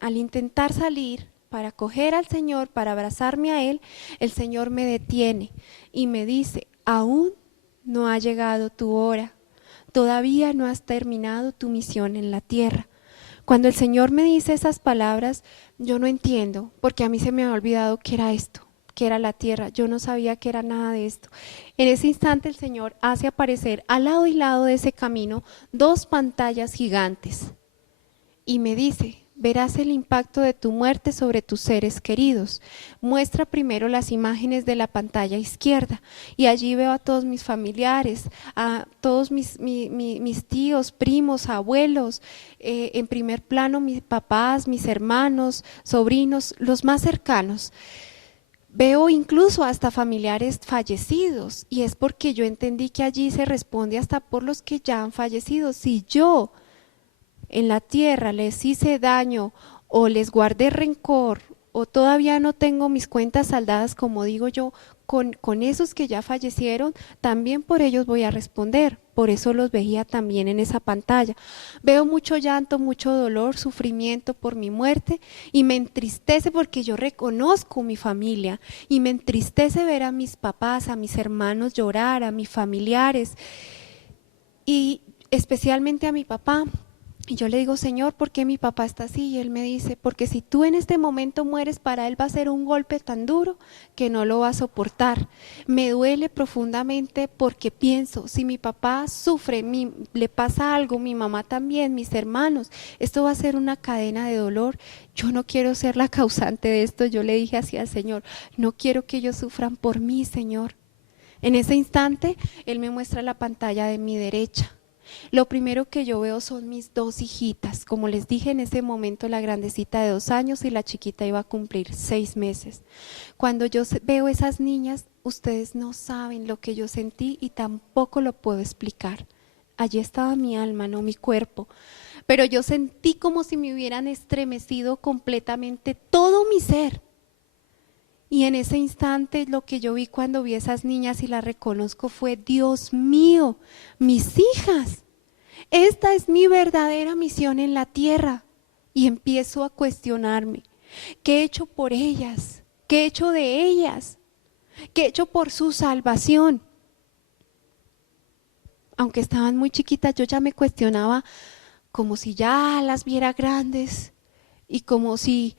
al intentar salir para coger al Señor, para abrazarme a Él, el Señor me detiene y me dice, aún no ha llegado tu hora, todavía no has terminado tu misión en la tierra. Cuando el Señor me dice esas palabras, yo no entiendo, porque a mí se me ha olvidado que era esto, que era la tierra. Yo no sabía que era nada de esto. En ese instante el Señor hace aparecer al lado y lado de ese camino 2 pantallas gigantes y me dice, verás el impacto de tu muerte sobre tus seres queridos. Muestra primero las imágenes de la pantalla izquierda y allí veo a todos mis familiares, a todos mis tíos, primos, abuelos, en primer plano mis papás, mis hermanos, sobrinos, los más cercanos. Veo incluso hasta familiares fallecidos y es porque yo entendí que allí se responde hasta por los que ya han fallecido. Si yo en la tierra les hice daño o les guardé rencor o todavía no tengo mis cuentas saldadas, como digo yo, con esos que ya fallecieron, también por ellos voy a responder. Por eso los veía también en esa pantalla. Veo mucho llanto, mucho dolor, sufrimiento por mi muerte y me entristece porque yo reconozco mi familia y me entristece ver a mis papás, a mis hermanos llorar, a mis familiares y especialmente a mi papá. Y yo le digo, Señor, ¿por qué mi papá está así? Y Él me dice, porque si tú en este momento mueres, para Él va a ser un golpe tan duro que no lo va a soportar. Me duele profundamente porque pienso, si mi papá sufre, le pasa algo, mi mamá también, mis hermanos, esto va a ser una cadena de dolor. Yo no quiero ser la causante de esto. Yo le dije así al Señor, no quiero que ellos sufran por mí, Señor. En ese instante, Él me muestra la pantalla de mi derecha. Lo primero que yo veo son mis dos hijitas. Como les dije, en ese momento la grandecita de 2 años y la chiquita iba a cumplir 6 meses. Cuando yo veo esas niñas, ustedes no saben lo que yo sentí y tampoco lo puedo explicar. Allí estaba mi alma, no mi cuerpo. Pero yo sentí como si me hubieran estremecido completamente todo mi ser. Y en ese instante lo que yo vi cuando vi a esas niñas y las reconozco fue, Dios mío, mis hijas, esta es mi verdadera misión en la tierra. Y empiezo a cuestionarme, ¿qué he hecho por ellas? ¿Qué he hecho de ellas? ¿Qué he hecho por su salvación? Aunque estaban muy chiquitas, yo ya me cuestionaba como si ya las viera grandes. Y como si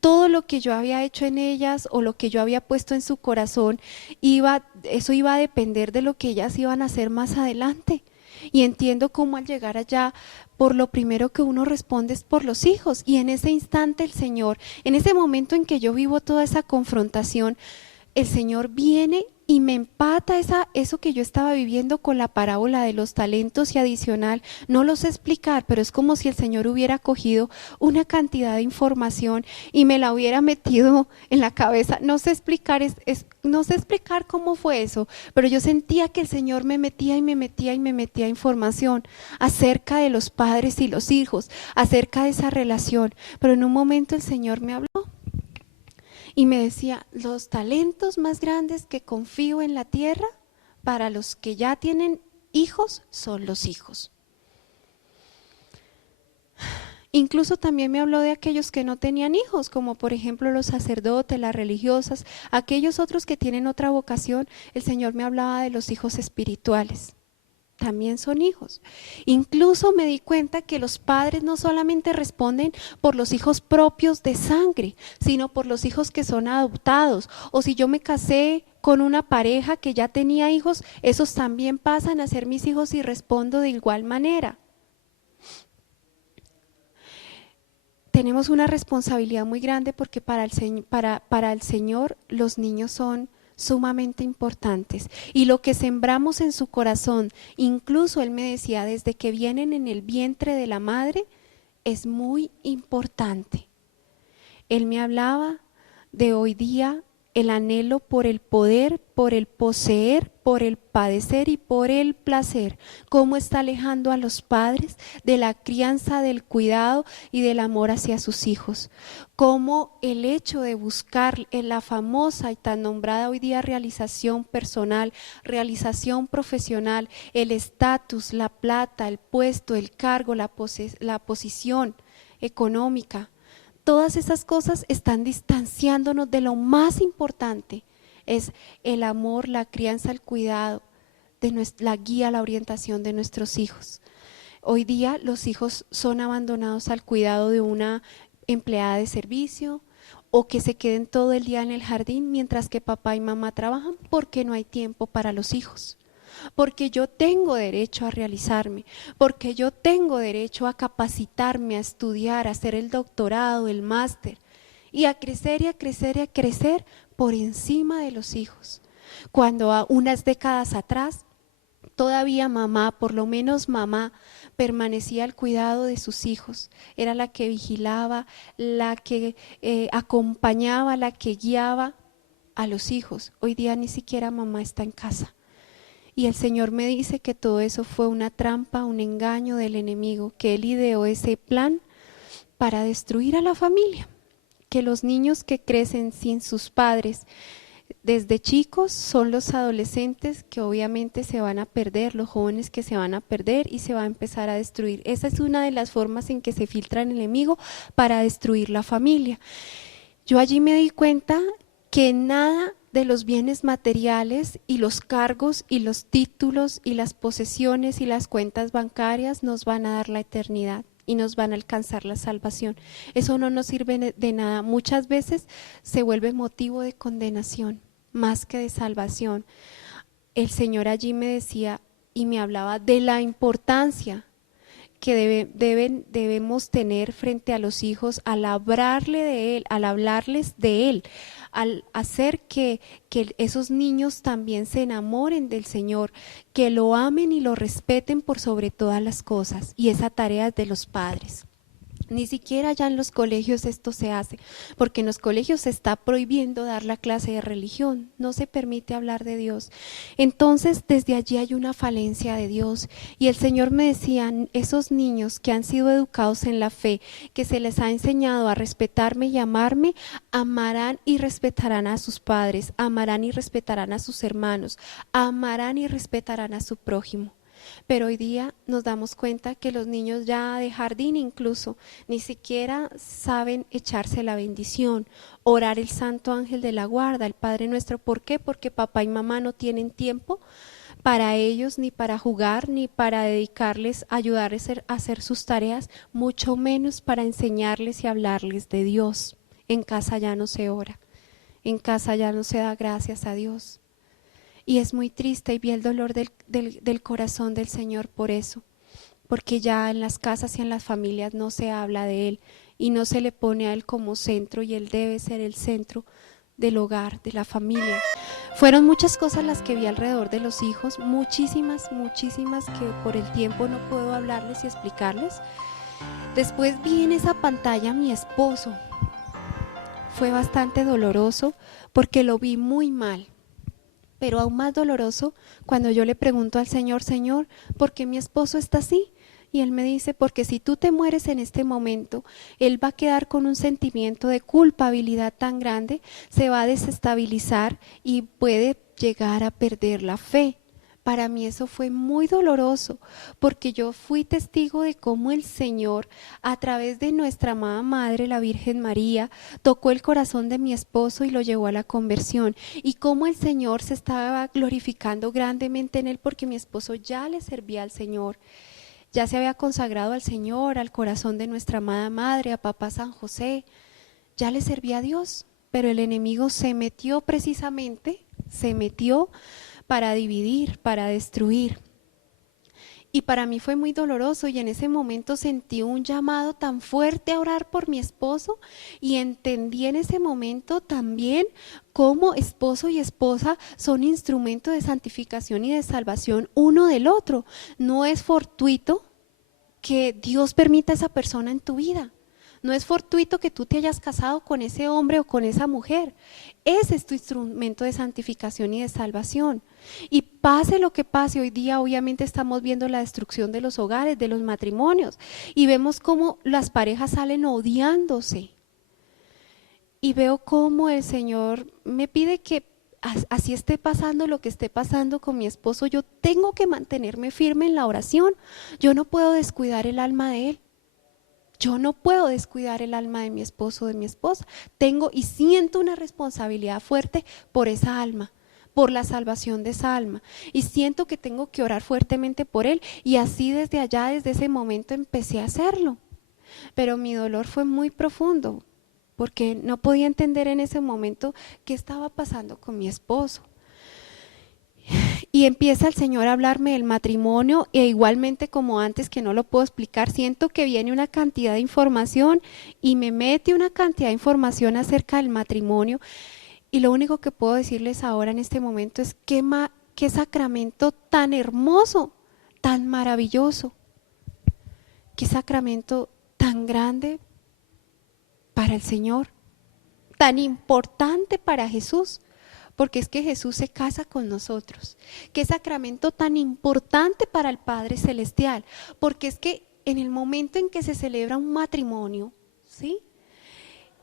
todo lo que yo había hecho en ellas o lo que yo había puesto en su corazón, eso iba a depender de lo que ellas iban a hacer más adelante. Y entiendo cómo al llegar allá, por lo primero que uno responde es por los hijos. Y en ese instante el Señor, en ese momento en que yo vivo toda esa confrontación, el Señor viene y me empata eso que yo estaba viviendo con la parábola de los talentos y adicional. No lo sé explicar, pero es como si el Señor hubiera cogido una cantidad de información y me la hubiera metido en la cabeza. No sé explicar, no sé explicar cómo fue eso, pero yo sentía que el Señor me metía y me metía y me metía información acerca de los padres y los hijos, acerca de esa relación. Pero en un momento el Señor me habló y me decía, los talentos más grandes que confío en la tierra para los que ya tienen hijos son los hijos. Incluso también me habló de aquellos que no tenían hijos, como por ejemplo los sacerdotes, las religiosas, aquellos otros que tienen otra vocación. El Señor me hablaba de los hijos espirituales. También son hijos. Incluso me di cuenta que los padres no solamente responden por los hijos propios de sangre, sino por los hijos que son adoptados. O si yo me casé con una pareja que ya tenía hijos, esos también pasan a ser mis hijos y respondo de igual manera. Tenemos una responsabilidad muy grande porque para el Señor los niños son sumamente importantes y lo que sembramos en su corazón, incluso Él me decía, desde que vienen en el vientre de la madre, es muy importante. Él me hablaba de hoy día el anhelo por el poder, por el poseer, por el padecer y por el placer. Cómo está alejando a los padres de la crianza, del cuidado y del amor hacia sus hijos. Cómo el hecho de buscar en la famosa y tan nombrada hoy día realización personal, realización profesional, el estatus, la plata, el puesto, el cargo, la posición económica, todas esas cosas están distanciándonos de lo más importante, es el amor, la crianza, el cuidado, la guía, la orientación de nuestros hijos. Hoy día los hijos son abandonados al cuidado de una empleada de servicio o que se queden todo el día en el jardín mientras que papá y mamá trabajan porque no hay tiempo para los hijos. Porque yo tengo derecho a realizarme, porque yo tengo derecho a capacitarme, a estudiar, a hacer el doctorado, el máster y a crecer y a crecer y a crecer por encima de los hijos. Cuando a unas décadas atrás todavía mamá, por lo menos mamá, permanecía al cuidado de sus hijos, era la que vigilaba, la que acompañaba, la que guiaba. a los hijos. Hoy día ni siquiera mamá está en casa. Y el Señor me dice que todo eso fue una trampa, un engaño del enemigo, que Él ideó ese plan para destruir a la familia. Que los niños que crecen sin sus padres desde chicos son los adolescentes que obviamente se van a perder, los jóvenes que se van a perder y se va a empezar a destruir. Esa es una de las formas en que se filtra el enemigo para destruir la familia. Yo allí me di cuenta que nada de los bienes materiales y los cargos y los títulos y las posesiones y las cuentas bancarias nos van a dar la eternidad y nos van a alcanzar la salvación. Eso no nos sirve de nada. Muchas veces se vuelve motivo de condenación más que de salvación. El Señor allí me decía y me hablaba de la importancia que debemos tener frente a los hijos al hablarle de Él, al hablarles de Él, al hacer que esos niños también se enamoren del Señor, que lo amen y lo respeten por sobre todas las cosas. Y esa tarea es de los padres. Ni siquiera ya en los colegios esto se hace, porque en los colegios se está prohibiendo dar la clase de religión, no se permite hablar de Dios. Entonces desde allí hay una falencia de Dios y el Señor me decía, esos niños que han sido educados en la fe, que se les ha enseñado a respetarme y amarme, amarán y respetarán a sus padres, amarán y respetarán a sus hermanos, amarán y respetarán a su prójimo. Pero hoy día nos damos cuenta que los niños ya de jardín incluso ni siquiera saben echarse la bendición, orar el Santo Ángel de la Guarda, el Padre Nuestro. ¿Por qué? Porque papá y mamá no tienen tiempo para ellos, ni para jugar, ni para dedicarles, ayudarles a hacer sus tareas, mucho menos para enseñarles y hablarles de Dios. En casa ya no se ora, en casa ya no se da gracias a Dios. Y es muy triste y vi el dolor del corazón del Señor por eso, porque ya en las casas y en las familias no se habla de Él y no se le pone a Él como centro y Él debe ser el centro del hogar, de la familia. Fueron muchas cosas las que vi alrededor de los hijos, muchísimas que por el tiempo no puedo hablarles y explicarles. Después vi en esa pantalla a mi esposo. Fue bastante doloroso porque lo vi muy mal. Pero aún más doloroso cuando yo le pregunto al Señor, Señor, ¿por qué mi esposo está así? Y Él me dice, porque si tú te mueres en este momento, Él va a quedar con un sentimiento de culpabilidad tan grande, se va a desestabilizar y puede llegar a perder la fe. Para mí eso fue muy doloroso, porque yo fui testigo de cómo el Señor, a través de nuestra amada Madre, la Virgen María, tocó el corazón de mi esposo y lo llevó a la conversión, y cómo el Señor se estaba glorificando grandemente en él, porque mi esposo ya le servía al Señor, ya se había consagrado al Señor, al corazón de nuestra amada Madre, a Papá San José, ya le servía a Dios, pero el enemigo se metió precisamente, para dividir, para destruir. Y para mí fue muy doloroso y en ese momento sentí un llamado tan fuerte a orar por mi esposo y entendí en ese momento también cómo esposo y esposa son instrumento de santificación y de salvación uno del otro. No es fortuito que Dios permita a esa persona en tu vida. No es fortuito que tú te hayas casado con ese hombre o con esa mujer. Ese es tu instrumento de santificación y de salvación. Y pase lo que pase, hoy día obviamente estamos viendo la destrucción de los hogares, de los matrimonios, y vemos cómo las parejas salen odiándose. Y veo cómo el Señor me pide que así esté pasando lo que esté pasando con mi esposo, yo tengo que mantenerme firme en la oración. Yo no puedo descuidar el alma de él. Yo no puedo descuidar el alma de mi esposo o de mi esposa. Tengo y siento una responsabilidad fuerte por esa alma, por la salvación de esa alma. Y siento que tengo que orar fuertemente por él. Y así desde allá, desde ese momento empecé a hacerlo. Pero mi dolor fue muy profundo, porque no podía entender en ese momento qué estaba pasando con mi esposo. Y empieza el Señor a hablarme del matrimonio e igualmente como antes que no lo puedo explicar, siento que viene una cantidad de información y me mete una cantidad de información acerca del matrimonio y lo único que puedo decirles ahora en este momento es qué sacramento tan hermoso, tan maravilloso, qué sacramento tan grande para el Señor, tan importante para Jesús. porque es que Jesús se casa con nosotros. Qué sacramento tan importante para el Padre Celestial, porque es que en el momento en que se celebra un matrimonio, ¿sí?,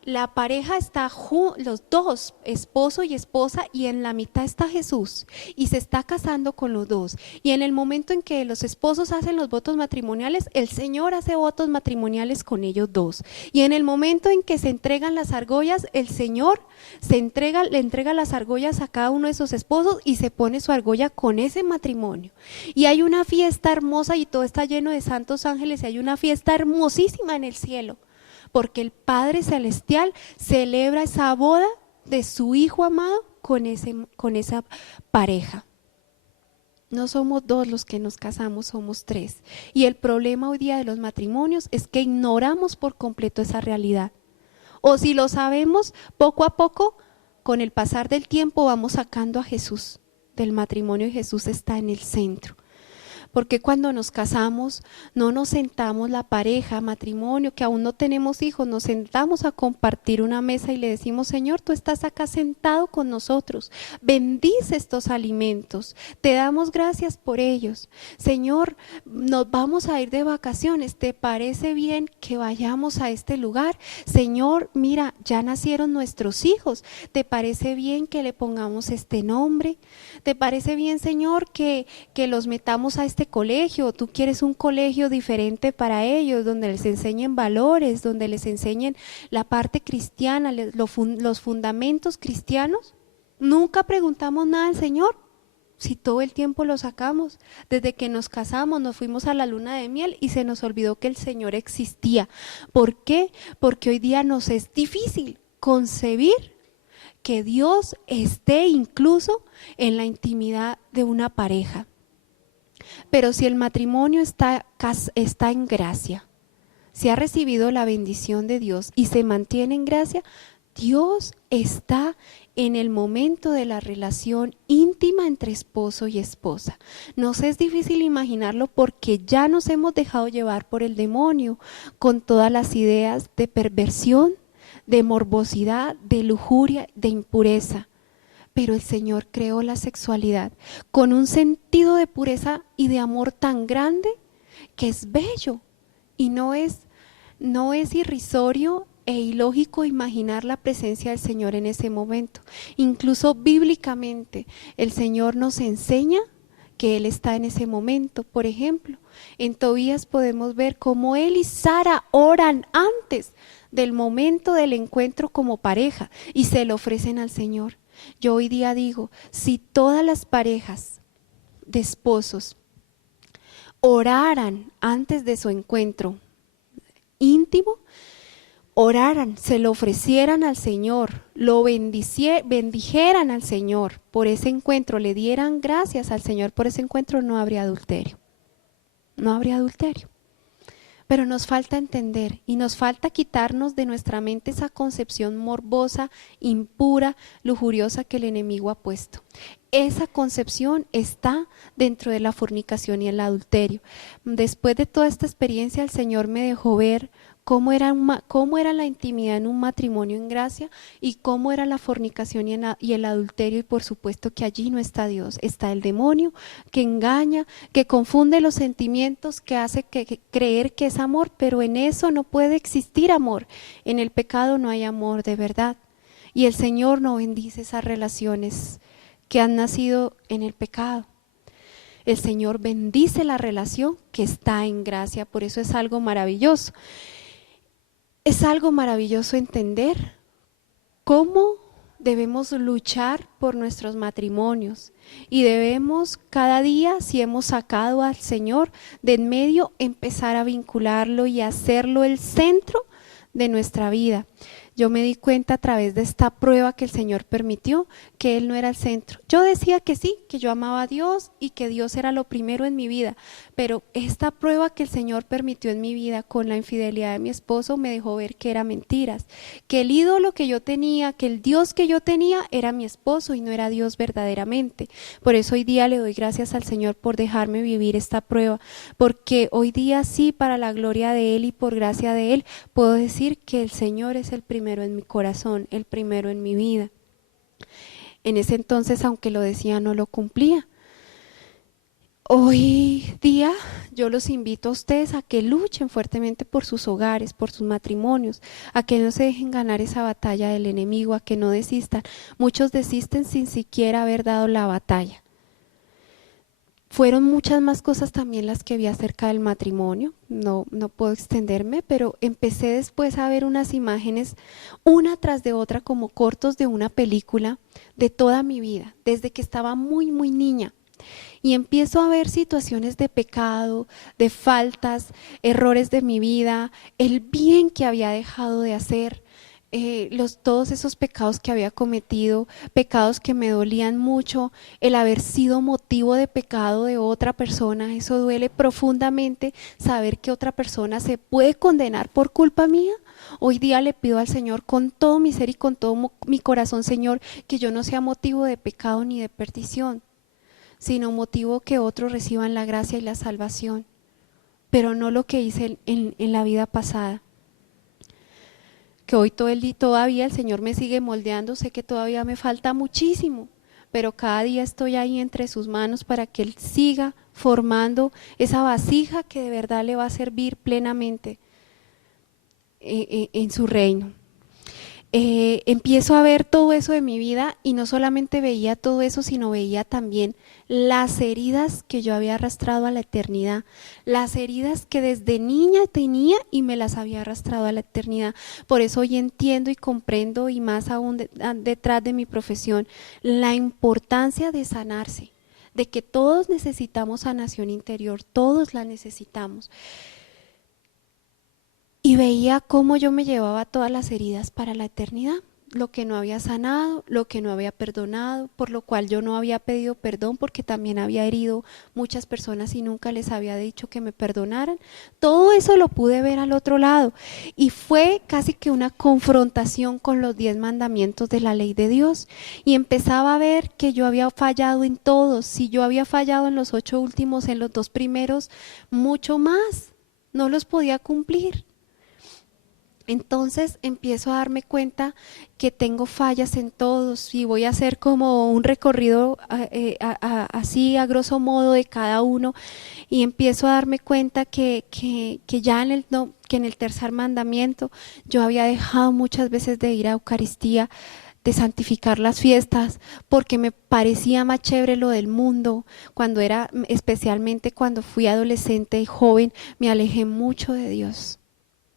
la pareja está, los dos, esposo y esposa, y en la mitad está Jesús, y se está casando con los dos. Y en el momento en que los esposos hacen los votos matrimoniales, el Señor hace votos matrimoniales con ellos dos. Y en el momento en que se entregan las argollas, el Señor le entrega las argollas a cada uno de esos esposos y se pone su argolla con ese matrimonio. Y hay una fiesta hermosa y todo está lleno de santos ángeles, y hay una fiesta hermosísima en el cielo, porque el Padre Celestial celebra esa boda de su Hijo amado con esa pareja. No somos dos los que nos casamos, somos tres. Y el problema hoy día de los matrimonios es que ignoramos por completo esa realidad. O si lo sabemos, poco a poco, con el pasar del tiempo, vamos sacando a Jesús del matrimonio, y Jesús está en el centro. Porque cuando nos casamos no nos sentamos la pareja, matrimonio, que aún no tenemos hijos, nos sentamos a compartir una mesa y le decimos: Señor, tú estás acá sentado con nosotros, bendice estos alimentos, te damos gracias por ellos. Señor, nos vamos a ir de vacaciones, ¿te parece bien que vayamos a este lugar? Señor, mira, ya nacieron nuestros hijos, ¿te parece bien que le pongamos este nombre? ¿Te parece bien, Señor, que los metamos a este colegio? ¿Tú quieres un colegio diferente para ellos, donde les enseñen valores, donde les enseñen la parte cristiana, los fundamentos cristianos? Nunca preguntamos nada al Señor, si todo el tiempo lo sacamos. Desde que nos casamos nos fuimos a la luna de miel y se nos olvidó que el Señor existía. ¿Por qué? Porque hoy día nos es difícil concebir que Dios esté incluso en la intimidad de una pareja. Pero si el matrimonio está en gracia, si ha recibido la bendición de Dios y se mantiene en gracia, Dios está en el momento de la relación íntima entre esposo y esposa. Nos es difícil imaginarlo porque ya nos hemos dejado llevar por el demonio con todas las ideas de perversión, de morbosidad, de lujuria, de impureza. Pero el Señor creó la sexualidad con un sentido de pureza y de amor tan grande que es bello, y no es irrisorio e ilógico imaginar la presencia del Señor en ese momento. Incluso bíblicamente el Señor nos enseña que Él está en ese momento. Por ejemplo, en Tobías podemos ver cómo Él y Sara oran antes del momento del encuentro como pareja y se lo ofrecen al Señor. Yo hoy día digo, si todas las parejas de esposos oraran antes de su encuentro íntimo, oraran, se lo ofrecieran al Señor, lo bendijeran al Señor por ese encuentro, le dieran gracias al Señor por ese encuentro, no habría adulterio. No habría adulterio. Pero nos falta entender y nos falta quitarnos de nuestra mente esa concepción morbosa, impura, lujuriosa que el enemigo ha puesto. Esa concepción está dentro de la fornicación y el adulterio. Después de toda esta experiencia, el Señor me dejó ver cómo era la intimidad en un matrimonio en gracia y cómo era la fornicación y el adulterio, y por supuesto que allí no está Dios, está el demonio que engaña, que confunde los sentimientos, que hace creer que es amor, pero en eso no puede existir amor, en el pecado no hay amor de verdad, y el Señor no bendice esas relaciones que han nacido en el pecado. El Señor bendice la relación que está en gracia, por eso es algo maravilloso. Es algo maravilloso entender cómo debemos luchar por nuestros matrimonios y debemos cada día, si hemos sacado al Señor de en medio, empezar a vincularlo y hacerlo el centro de nuestra vida. Yo me di cuenta a través de esta prueba que el Señor permitió que Él no era el centro. Yo decía que sí, que yo amaba a Dios y que Dios era lo primero en mi vida, pero esta prueba que el Señor permitió en mi vida con la infidelidad de mi esposo me dejó ver que eran mentiras, que el ídolo que yo tenía, que el Dios que yo tenía era mi esposo y no era Dios verdaderamente. Por eso hoy día le doy gracias al Señor por dejarme vivir esta prueba, porque hoy día sí, para la gloria de Él y por gracia de Él, puedo decir que el Señor es el primero en mi corazón, el primero en mi vida. En ese entonces, aunque lo decía, no lo cumplía. Hoy día yo los invito a ustedes a que luchen fuertemente por sus hogares, por sus matrimonios, a que no se dejen ganar esa batalla del enemigo, a que no desistan. Muchos desisten sin siquiera haber dado la batalla. Fueron muchas más cosas también las que vi acerca del matrimonio, no puedo extenderme, pero empecé después a ver unas imágenes, una tras de otra, como cortos de una película de toda mi vida, desde que estaba muy, muy niña. Y empiezo a ver situaciones de pecado, de faltas, errores de mi vida, el bien que había dejado de hacer, todos esos pecados que había cometido, pecados que me dolían mucho, el haber sido motivo de pecado de otra persona. Eso duele profundamente, saber que otra persona se puede condenar por culpa mía. Hoy día le pido al Señor con todo mi ser y con todo mi corazón, Señor, que yo no sea motivo de pecado ni de perdición, sino motivo que otros reciban la gracia y la salvación, pero no lo que hice en la vida pasada. Que hoy todavía el Señor me sigue moldeando, sé que todavía me falta muchísimo, pero cada día estoy ahí entre sus manos para que Él siga formando esa vasija que de verdad le va a servir plenamente en su reino. Empiezo a ver todo eso de mi vida y no solamente veía todo eso, sino veía también las heridas que yo había arrastrado a la eternidad, las heridas que desde niña tenía y me las había arrastrado a la eternidad. Por eso hoy entiendo y comprendo, y más aún detrás de mi profesión, la importancia de sanarse, de que todos necesitamos sanación interior, todos la necesitamos. Y veía cómo yo me llevaba todas las heridas para la eternidad, lo que no había sanado, lo que no había perdonado, por lo cual yo no había pedido perdón porque también había herido muchas personas y nunca les había dicho que me perdonaran. Todo eso lo pude ver al otro lado y fue casi que una confrontación con los 10 mandamientos de la ley de Dios, y empezaba a ver que yo había fallado en todos. Si yo había fallado en los 8 últimos, en los 2 primeros, mucho más, no los podía cumplir. Entonces empiezo a darme cuenta que tengo fallas en todos y voy a hacer como un recorrido así a grosso modo de cada uno, y empiezo a darme cuenta que ya que en el tercer mandamiento yo había dejado muchas veces de ir a Eucaristía, de santificar las fiestas, porque me parecía más chévere lo del mundo. Especialmente cuando fui adolescente y joven, me alejé mucho de Dios.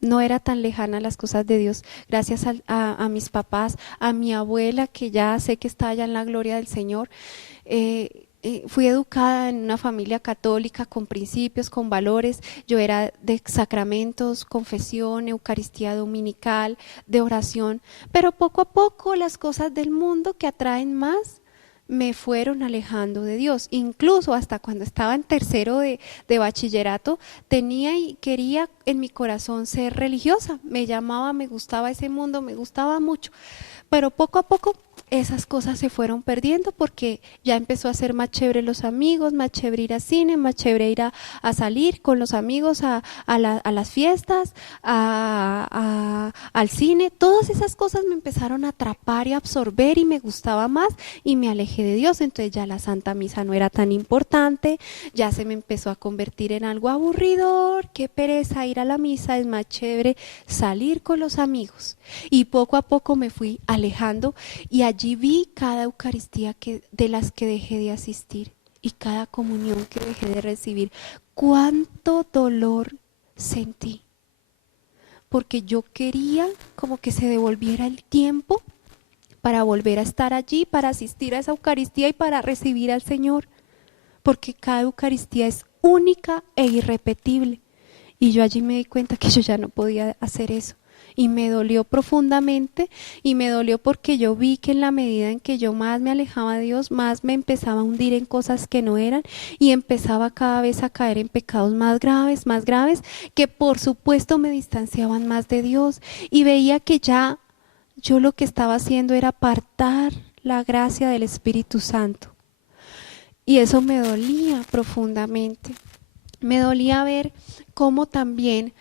No era tan lejana las cosas de Dios, gracias a mis papás, a mi abuela, que ya sé que está allá en la gloria del Señor. Fui educada en una familia católica con principios, con valores. Yo era de sacramentos, confesión, Eucaristía dominical, de oración, pero poco a poco las cosas del mundo que atraen más me fueron alejando de Dios. Incluso hasta cuando estaba en tercero de bachillerato, tenía y quería en mi corazón ser religiosa. Me llamaba, me gustaba ese mundo, me gustaba mucho. Pero poco a poco esas cosas se fueron perdiendo, porque ya empezó a ser más chévere los amigos, más chévere ir al cine, más chévere ir a salir con los amigos a las fiestas, al cine. Todas esas cosas me empezaron a atrapar y a absorber y me gustaba más y me alejé de Dios. Entonces ya la Santa Misa no era tan importante, ya se me empezó a convertir en algo aburridor. Qué pereza ir a la misa, es más chévere salir con los amigos. Y poco a poco me fui alejando, y allí vi cada Eucaristía de las que dejé de asistir y cada comunión que dejé de recibir. Cuánto dolor sentí, porque yo quería como que se devolviera el tiempo para volver a estar allí, para asistir a esa Eucaristía y para recibir al Señor, porque cada Eucaristía es única e irrepetible. Y yo allí me di cuenta que yo ya no podía hacer eso. Y me dolió profundamente, y me dolió porque yo vi que en la medida en que yo más me alejaba de Dios, más me empezaba a hundir en cosas que no eran, y empezaba cada vez a caer en pecados más graves, que por supuesto me distanciaban más de Dios, y veía que ya yo lo que estaba haciendo era apartar la gracia del Espíritu Santo. Y eso me dolía profundamente. Me dolía ver cómo también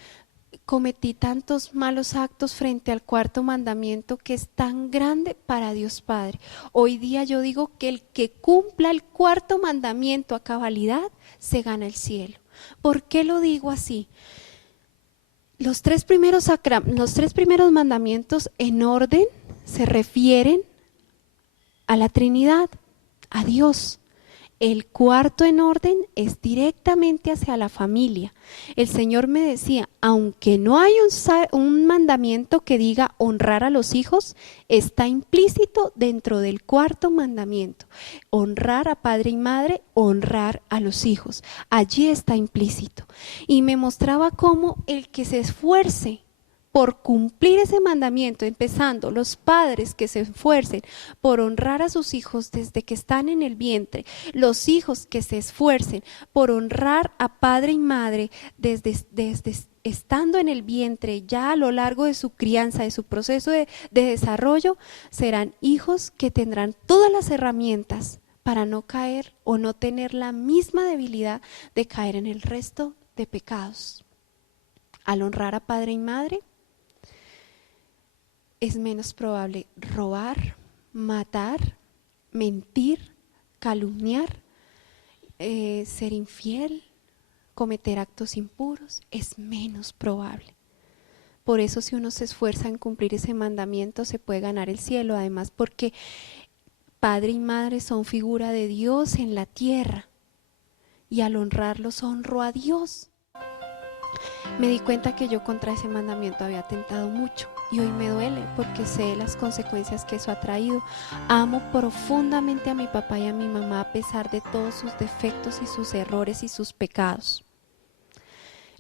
cometí tantos malos actos frente al cuarto mandamiento que es tan grande para Dios Padre. Hoy día yo digo que el que cumpla el cuarto mandamiento a cabalidad se gana el cielo. ¿Por qué lo digo así? Los tres primeros mandamientos en orden se refieren a la Trinidad, a Dios. El cuarto en orden es directamente hacia la familia. El Señor me decía, aunque no hay un mandamiento que diga honrar a los hijos, está implícito dentro del cuarto mandamiento. Honrar a padre y madre, honrar a los hijos. Allí está implícito. Y me mostraba cómo el que se esfuerce por cumplir ese mandamiento, empezando los padres que se esfuercen por honrar a sus hijos desde que están en el vientre, los hijos que se esfuercen por honrar a padre y madre desde estando en el vientre, ya a lo largo de su crianza, de su proceso de desarrollo, serán hijos que tendrán todas las herramientas para no caer o no tener la misma debilidad de caer en el resto de pecados. Al honrar a padre y madre, es menos probable robar, matar, mentir, calumniar, ser infiel, cometer actos impuros, es menos probable. Por eso si uno se esfuerza en cumplir ese mandamiento se puede ganar el cielo, además porque padre y madre son figura de Dios en la tierra y al honrarlos honro a Dios. Me di cuenta que yo contra ese mandamiento había atentado mucho y hoy me duele porque sé las consecuencias que eso ha traído. Amo profundamente a mi papá y a mi mamá a pesar de todos sus defectos y sus errores y sus pecados.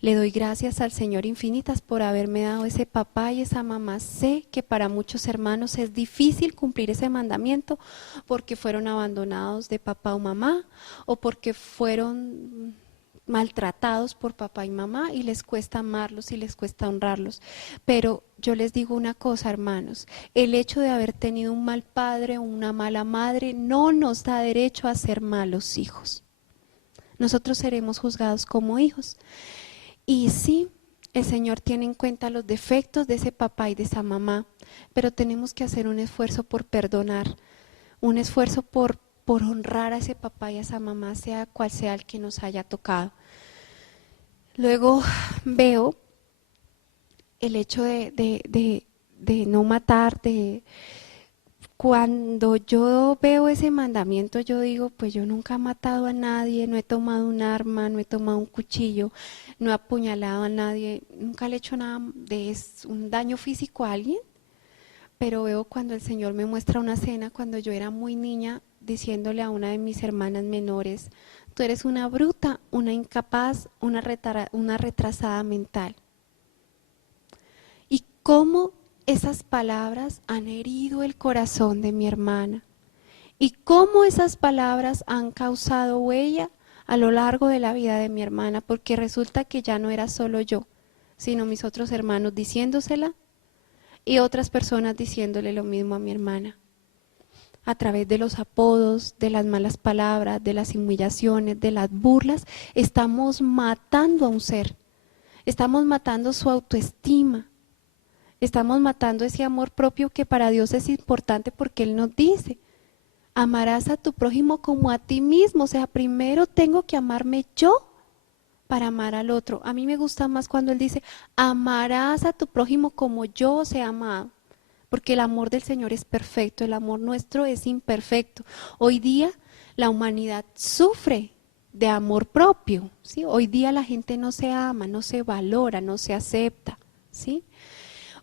Le doy gracias al Señor infinitas por haberme dado ese papá y esa mamá. Sé que para muchos hermanos es difícil cumplir ese mandamiento porque fueron abandonados de papá o mamá o porque fueron maltratados por papá y mamá y les cuesta amarlos y les cuesta honrarlos. Pero yo les digo una cosa, hermanos, el hecho de haber tenido un mal padre o una mala madre no nos da derecho a ser malos hijos. Nosotros seremos juzgados como hijos. Y sí, el Señor tiene en cuenta los defectos de ese papá y de esa mamá, pero tenemos que hacer un esfuerzo por perdonar, un esfuerzo por honrar a ese papá y a esa mamá, sea cual sea el que nos haya tocado. Luego veo el hecho de no matar, cuando yo veo ese mandamiento yo digo, pues yo nunca he matado a nadie, no he tomado un arma, no he tomado un cuchillo, no he apuñalado a nadie, nunca le he hecho nada de un daño físico a alguien, pero veo cuando el Señor me muestra una escena cuando yo era muy niña, diciéndole a una de mis hermanas menores, tú eres una bruta, una incapaz, una retrasada mental. Y cómo esas palabras han herido el corazón de mi hermana. Y cómo esas palabras han causado huella a lo largo de la vida de mi hermana, porque resulta que ya no era solo yo, sino mis otros hermanos diciéndosela y otras personas diciéndole lo mismo a mi hermana. A través de los apodos, de las malas palabras, de las humillaciones, de las burlas, estamos matando a un ser. Estamos matando su autoestima. Estamos matando ese amor propio que para Dios es importante porque Él nos dice, amarás a tu prójimo como a ti mismo. O sea, primero tengo que amarme yo para amar al otro. A mí me gusta más cuando Él dice, amarás a tu prójimo como yo os he amado. Porque el amor del Señor es perfecto, el amor nuestro es imperfecto. Hoy día la humanidad sufre de amor propio, ¿sí? Hoy día la gente no se ama, no se valora, no se acepta, ¿sí?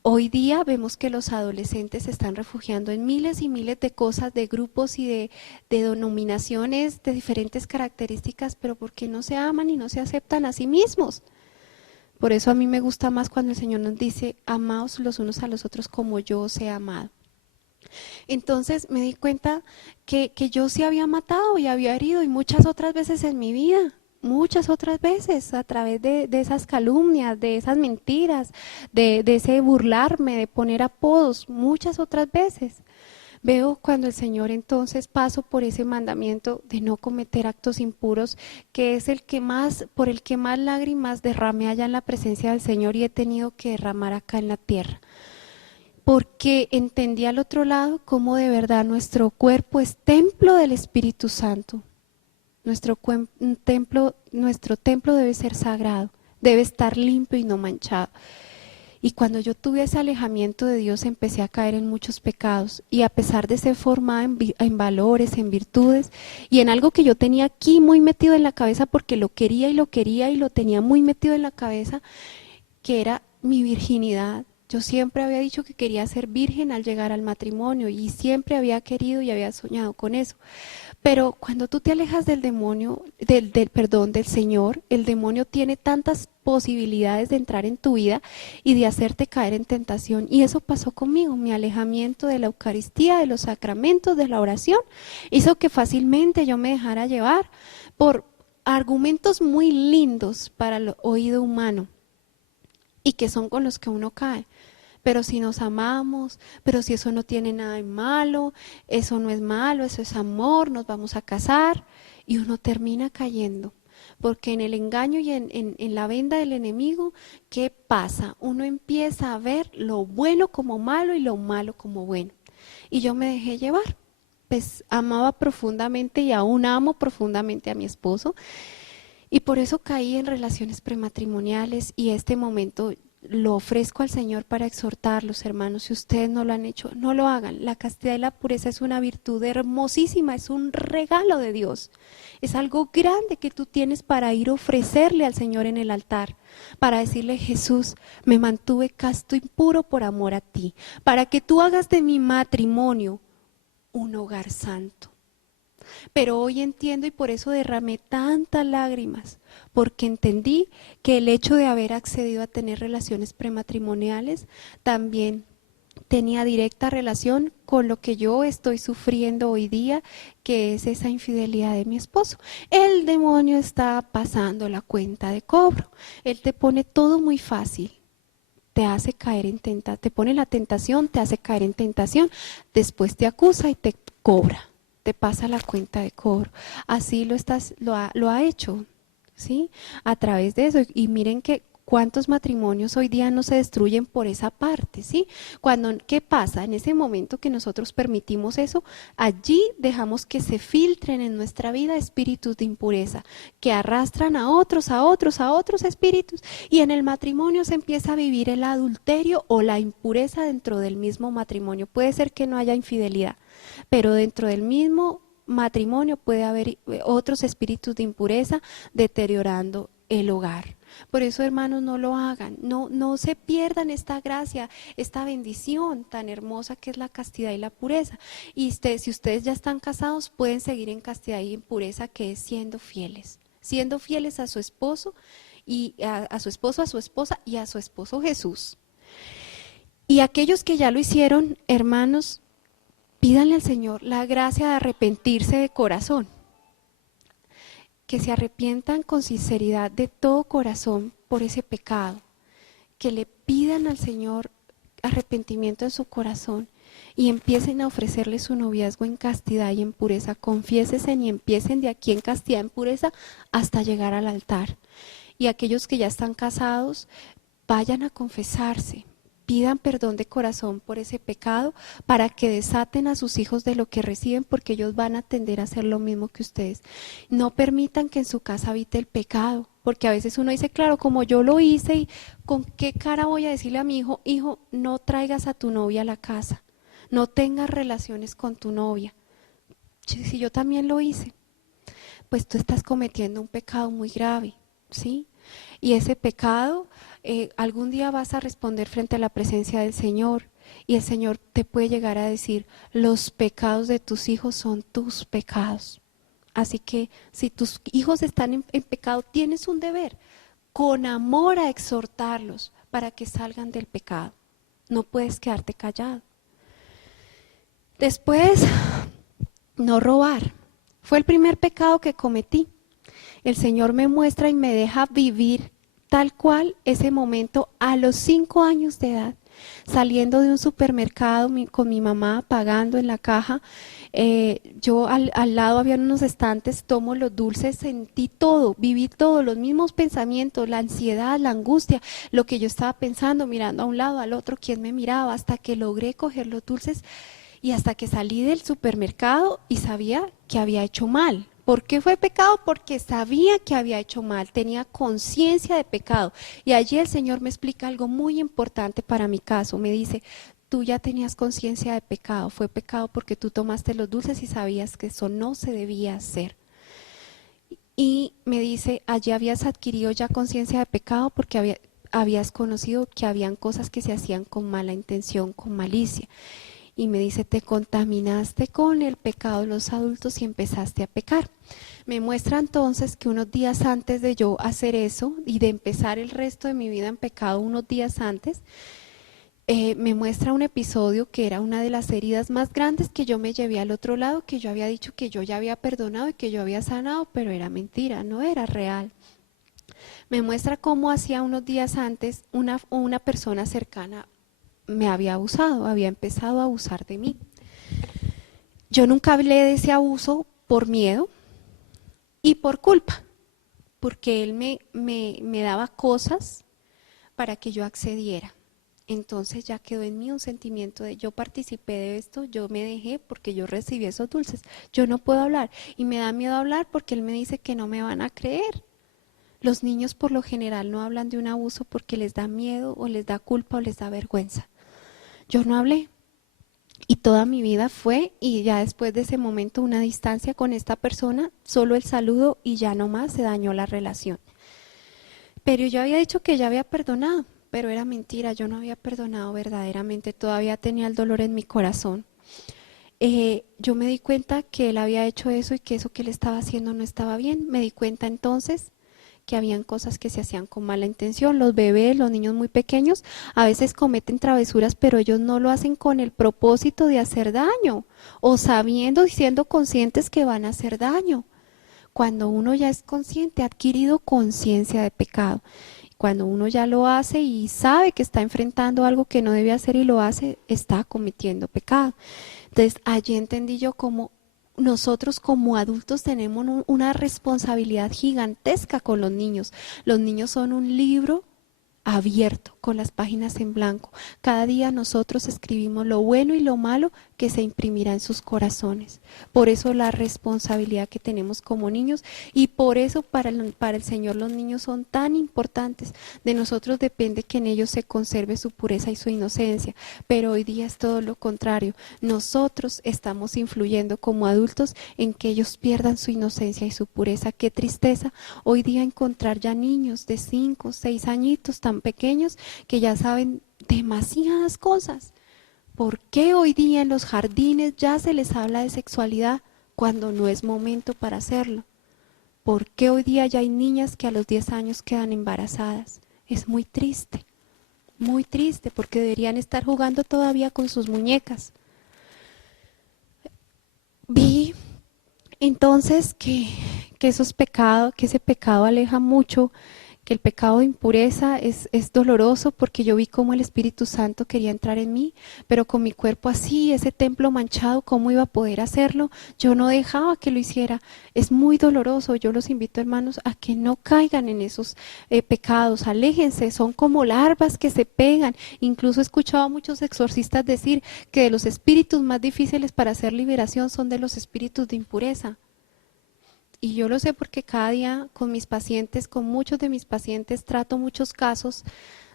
Hoy día vemos que los adolescentes se están refugiando en miles y miles de cosas, de grupos y de denominaciones de diferentes características, pero porque no se aman y no se aceptan a sí mismos. Por eso a mí me gusta más cuando el Señor nos dice, amaos los unos a los otros como yo os he amado. Entonces me di cuenta que yo sí había matado y había herido y muchas otras veces en mi vida. Muchas otras veces a través de esas calumnias, de esas mentiras, de ese burlarme, de poner apodos, muchas otras veces. Veo cuando el Señor entonces paso por ese mandamiento de no cometer actos impuros, que es el que más, por el que más lágrimas derramé allá en la presencia del Señor y he tenido que derramar acá en la tierra. Porque entendí al otro lado cómo de verdad nuestro cuerpo es templo del Espíritu Santo. Nuestro templo debe ser sagrado, debe estar limpio y no manchado. Y cuando yo tuve ese alejamiento de Dios empecé a caer en muchos pecados y a pesar de ser formada en valores, en virtudes y en algo que yo tenía aquí muy metido en la cabeza porque lo quería y lo tenía muy metido en la cabeza, que era mi virginidad. Yo siempre había dicho que quería ser virgen al llegar al matrimonio y siempre había querido y había soñado con eso. Pero cuando tú te alejas del demonio, del Señor, el demonio tiene tantas posibilidades de entrar en tu vida y de hacerte caer en tentación. Y eso pasó conmigo, mi alejamiento de la Eucaristía, de los sacramentos, de la oración, hizo que fácilmente yo me dejara llevar por argumentos muy lindos para el oído humano y que son con los que uno cae. Pero si nos amamos, pero si eso no tiene nada de malo, eso no es malo, eso es amor, nos vamos a casar y uno termina cayendo. Porque en el engaño y en la venda del enemigo, ¿qué pasa? Uno empieza a ver lo bueno como malo y lo malo como bueno. Y yo me dejé llevar, pues amaba profundamente y aún amo profundamente a mi esposo. Y por eso caí en relaciones prematrimoniales y este momento lo ofrezco al Señor para exhortarlos, hermanos. Si ustedes no lo han hecho, no lo hagan. La castidad y la pureza es una virtud hermosísima, es un regalo de Dios. Es algo grande que tú tienes para ir a ofrecerle al Señor en el altar, para decirle: Jesús, me mantuve casto y puro por amor a ti, para que tú hagas de mi matrimonio un hogar santo. Pero hoy entiendo y por eso derramé tantas lágrimas, porque entendí que el hecho de haber accedido a tener relaciones prematrimoniales también tenía directa relación con lo que yo estoy sufriendo hoy día, que es esa infidelidad de mi esposo. El demonio está pasando la cuenta de cobro, él te pone todo muy fácil. Te hace caer en tentación, te pone la tentación, te hace caer en tentación, después te acusa y te cobra. Te pasa la cuenta de cobro. Así lo ha hecho, ¿sí? A través de eso. Y miren que cuántos matrimonios hoy día no se destruyen por esa parte, ¿sí? ¿Qué pasa? En ese momento que nosotros permitimos eso, allí dejamos que se filtren en nuestra vida espíritus de impureza, que arrastran a otros espíritus, y en el matrimonio se empieza a vivir el adulterio o la impureza dentro del mismo matrimonio. Puede ser que no haya infidelidad, pero dentro del mismo matrimonio puede haber otros espíritus de impureza deteriorando el hogar. Por eso, hermanos, no lo hagan, no se pierdan esta gracia, esta bendición tan hermosa que es la castidad y la pureza. Y si ustedes ya están casados, pueden seguir en castidad y en pureza, que es siendo fieles a su esposo y a su esposo, a su esposa y a su esposo Jesús. Y aquellos que ya lo hicieron, hermanos, pídanle al Señor la gracia de arrepentirse de corazón, que se arrepientan con sinceridad de todo corazón por ese pecado, que le pidan al Señor arrepentimiento en su corazón y empiecen a ofrecerle su noviazgo en castidad y en pureza. Confiésense y empiecen de aquí en castidad y en pureza hasta llegar al altar. Y aquellos que ya están casados, vayan a confesarse. Pidan perdón de corazón por ese pecado para que desaten a sus hijos de lo que reciben, porque ellos van a tender a hacer lo mismo que ustedes. No permitan que en su casa habite el pecado, porque a veces uno dice: claro, como yo lo hice, ¿y con qué cara voy a decirle a mi hijo: hijo, no traigas a tu novia a la casa, no tengas relaciones con tu novia? Si yo también lo hice, pues tú estás cometiendo un pecado muy grave, ¿sí? Y ese pecado, algún día vas a responder frente a la presencia del Señor, y el Señor te puede llegar a decir: los pecados de tus hijos son tus pecados. Así que si tus hijos están en pecado, tienes un deber, con amor, a exhortarlos para que salgan del pecado. No puedes quedarte callado. Después, no robar. Fue el primer pecado que cometí. El Señor me muestra y me deja vivir tal cual ese momento a los 5 años de edad. Saliendo de un supermercado con mi mamá, pagando en la caja, yo al lado había unos estantes, tomo los dulces, sentí todo, viví todo, los mismos pensamientos, la ansiedad, la angustia, lo que yo estaba pensando, mirando a un lado, al otro, quién me miraba, hasta que logré coger los dulces y hasta que salí del supermercado y sabía que había hecho mal. ¿Por qué fue pecado? Porque sabía que había hecho mal, tenía conciencia de pecado. Y allí el Señor me explica algo muy importante para mi caso. Me dice, tú ya tenías conciencia de pecado, fue pecado porque tú tomaste los dulces y sabías que eso no se debía hacer. Y me dice, allí habías adquirido ya conciencia de pecado porque habías conocido que habían cosas que se hacían con mala intención, con malicia. Y me dice, te contaminaste con el pecado de los adultos y empezaste a pecar. Me muestra entonces que unos días antes de yo hacer eso y de empezar el resto de mi vida en pecado, unos días antes, me muestra un episodio que era una de las heridas más grandes que yo me llevé al otro lado, que yo había dicho que yo ya había perdonado y que yo había sanado, pero era mentira, no era real. Me muestra cómo hacía unos días antes una persona cercana me había abusado, había empezado a abusar de mí. Yo nunca hablé de ese abuso por miedo y por culpa, porque él me daba cosas para que yo accediera. Entonces ya quedó en mí un sentimiento de yo participé de esto, yo me dejé porque yo recibí esos dulces. Yo no puedo hablar y me da miedo hablar porque él me dice que no me van a creer. Los niños por lo general no hablan de un abuso porque les da miedo o les da culpa o les da vergüenza. Yo no hablé y toda mi vida fue, y ya después de ese momento, una distancia con esta persona, solo el saludo y ya no más, se dañó la relación. Pero yo había dicho que ya había perdonado, pero era mentira, yo no había perdonado verdaderamente, todavía tenía el dolor en mi corazón. Yo me di cuenta que él había hecho eso y que eso que él estaba haciendo no estaba bien. Me di cuenta entonces que habían cosas que se hacían con mala intención. Los bebés, los niños muy pequeños, a veces cometen travesuras, pero ellos no lo hacen con el propósito de hacer daño o sabiendo y siendo conscientes que van a hacer daño. Cuando uno ya es consciente, ha adquirido conciencia de pecado. Cuando uno ya lo hace y sabe que está enfrentando algo que no debe hacer y lo hace, está cometiendo pecado. Entonces, allí entendí yo cómo nosotros como adultos tenemos una responsabilidad gigantesca con los niños. Los niños son un libro abierto, con las páginas en blanco. Cada día nosotros escribimos lo bueno y lo malo que se imprimirá en sus corazones. Por eso la responsabilidad que tenemos como niños y por eso para el Señor los niños son tan importantes. De nosotros depende que en ellos se conserve su pureza y su inocencia, pero hoy día es todo lo contrario. Nosotros estamos influyendo como adultos en que ellos pierdan su inocencia y su pureza. Qué tristeza hoy día encontrar ya niños de 5, 6 añitos tan pequeños que ya saben demasiadas cosas. ¿Por qué hoy día en los jardines ya se les habla de sexualidad cuando no es momento para hacerlo? ¿Por qué hoy día ya hay niñas que a los 10 años quedan embarazadas? Es muy triste, porque deberían estar jugando todavía con sus muñecas. Vi entonces que ese pecado aleja mucho, que el pecado de impureza es doloroso, porque yo vi cómo el Espíritu Santo quería entrar en mí, pero con mi cuerpo así, ese templo manchado, ¿cómo iba a poder hacerlo? Yo no dejaba que lo hiciera. Es muy doloroso. Yo los invito, hermanos, a que no caigan en esos pecados, aléjense, son como larvas que se pegan. Incluso he escuchado a muchos exorcistas decir que de los espíritus más difíciles para hacer liberación son de los espíritus de impureza. Y yo lo sé porque cada día con mis pacientes, con muchos de mis pacientes, trato muchos casos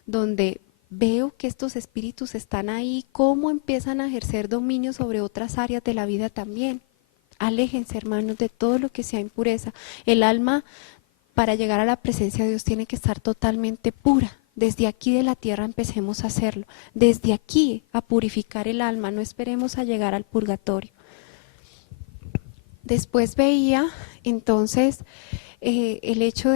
donde veo que estos espíritus están ahí, cómo empiezan a ejercer dominio sobre otras áreas de la vida también. Aléjense, hermanos, de todo lo que sea impureza. El alma, para llegar a la presencia de Dios, tiene que estar totalmente pura. Desde aquí de la tierra empecemos a hacerlo. Desde aquí a purificar el alma, no esperemos a llegar al purgatorio. Después veía entonces el hecho